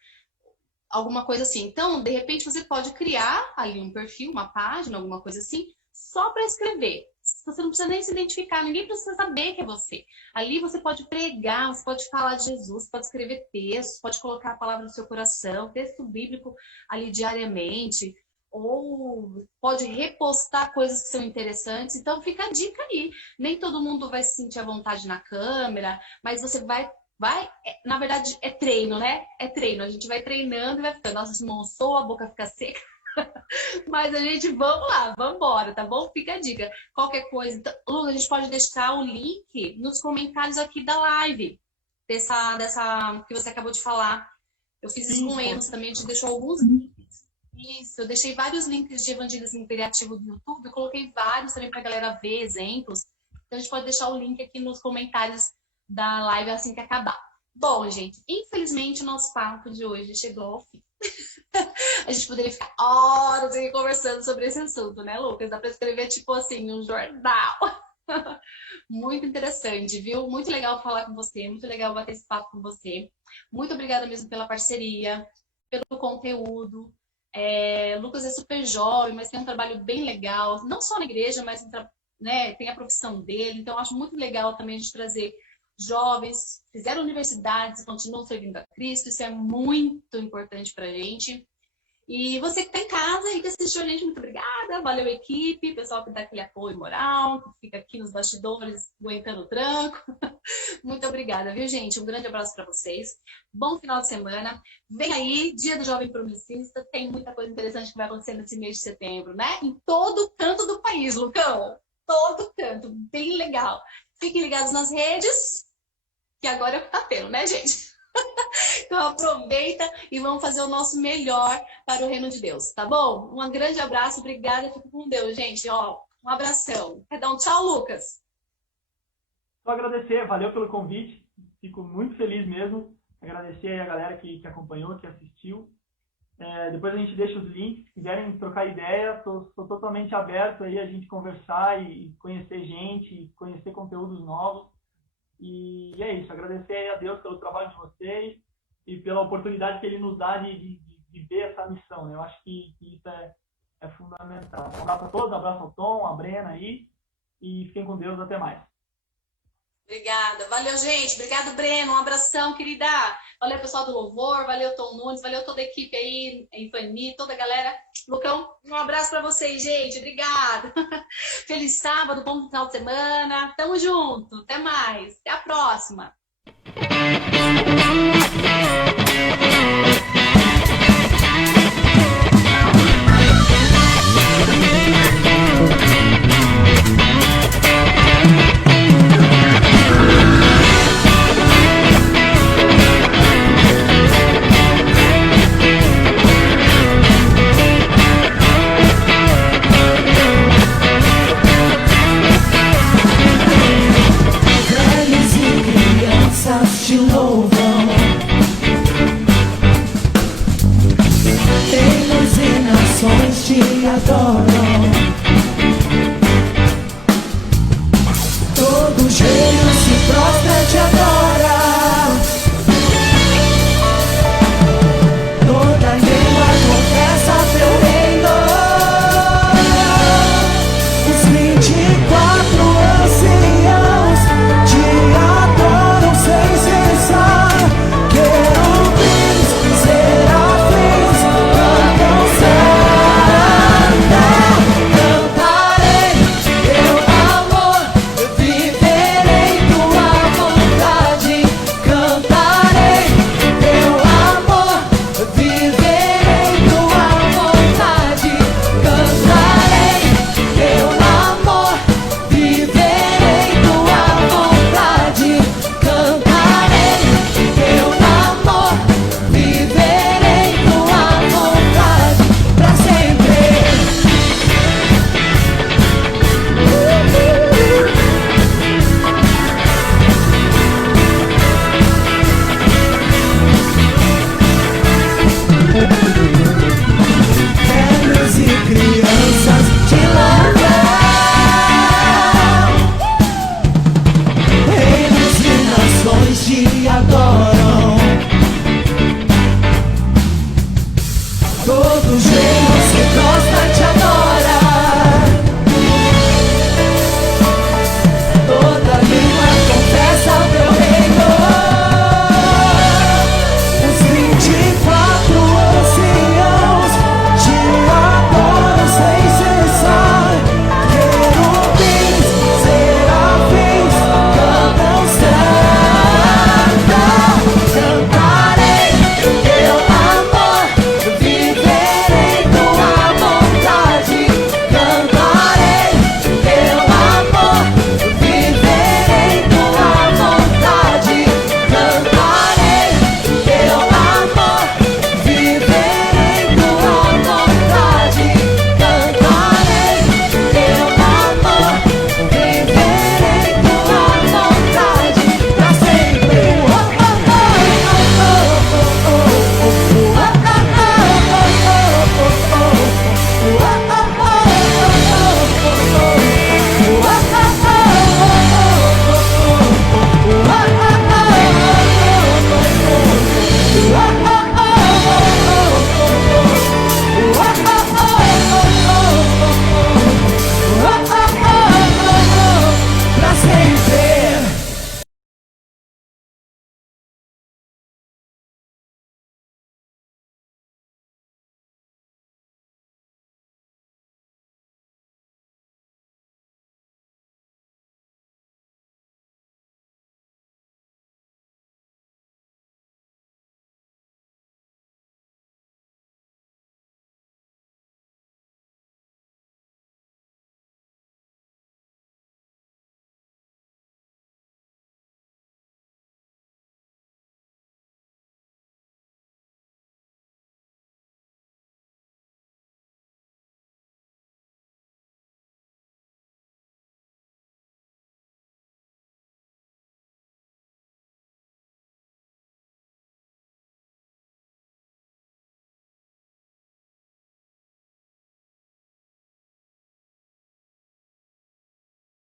alguma coisa assim. Então, de repente, você pode criar ali um perfil, uma página, alguma coisa assim, só para escrever. Você não precisa nem se identificar, ninguém precisa saber que é você. Ali você pode pregar, você pode falar de Jesus, pode escrever textos, pode colocar a palavra no seu coração, texto bíblico ali diariamente, ou pode repostar coisas que são interessantes. Então fica a dica aí. Nem todo mundo vai se sentir à vontade na câmera, mas você vai, na verdade é treino, né? É treino, a gente vai treinando e vai ficando, nossa, mãos soam, a boca fica seca. Mas a gente, vamos lá, vamos embora, tá bom? Fica a dica. Qualquer coisa, então, Lu, a gente pode deixar o link nos comentários aqui da live, dessa que você acabou de falar. Eu fiz isso com eles também, a gente deixou alguns links. Isso, eu deixei vários links de evangelismo criativo do YouTube, eu coloquei vários também pra galera ver exemplos. Então a gente pode deixar o link aqui nos comentários da live assim que acabar. Bom, gente, infelizmente o nosso papo de hoje chegou ao fim. A gente poderia ficar horas aí conversando sobre esse assunto, né, Lucas? Dá para escrever, tipo assim, um jornal. Muito interessante, viu? Muito legal falar com você, muito legal bater esse papo com você. Muito obrigada mesmo pela parceria. pelo conteúdo. Lucas é super jovem, mas tem um trabalho bem legal, não só na igreja, mas né, tem a profissão dele. Então, eu acho muito legal também a gente trazer jovens, fizeram universidades, continuam servindo a Cristo. Isso é muito importante para a gente. E você que está em casa e que assistiu a gente, muito obrigada. Valeu, equipe, pessoal que dá aquele apoio moral, que fica aqui nos bastidores aguentando o tranco. Muito obrigada, viu, gente? Um grande abraço para vocês. Bom final de semana. Vem aí, Dia do Jovem Progressista. Tem muita coisa interessante que vai acontecer nesse mês de setembro, né? Em todo canto do país, Lucão. Todo canto. Bem legal. Fiquem ligados nas redes, que agora é o que tá tendo, né, gente? Então aproveita e vamos fazer o nosso melhor para o reino de Deus, tá bom? Um grande abraço, obrigada, fico com Deus, gente. Ó, um abração. Quer dar um tchau, Lucas? Só agradecer, valeu pelo convite, fico muito feliz mesmo. Agradecer aí a galera que acompanhou, que assistiu. Depois a gente deixa os links, se quiserem trocar ideia, estou totalmente aberto aí a gente conversar e conhecer gente, conhecer conteúdos novos. E é isso, agradecer aí a Deus pelo trabalho de vocês e pela oportunidade que Ele nos dá de ver essa missão, né? Eu acho que isso é fundamental. Um abraço a todos, um abraço ao Tom, a Brena aí, e fiquem com Deus, até mais. Obrigada. Valeu, gente. Obrigado, Breno. Um abração, querida. Valeu, pessoal do Louvor. Valeu, Tom Nunes. Valeu toda a equipe aí, a Infani, toda a galera. Lucão, um abraço para vocês, gente. Obrigada. Feliz sábado, bom final de semana. Tamo junto. Até mais. Até a próxima.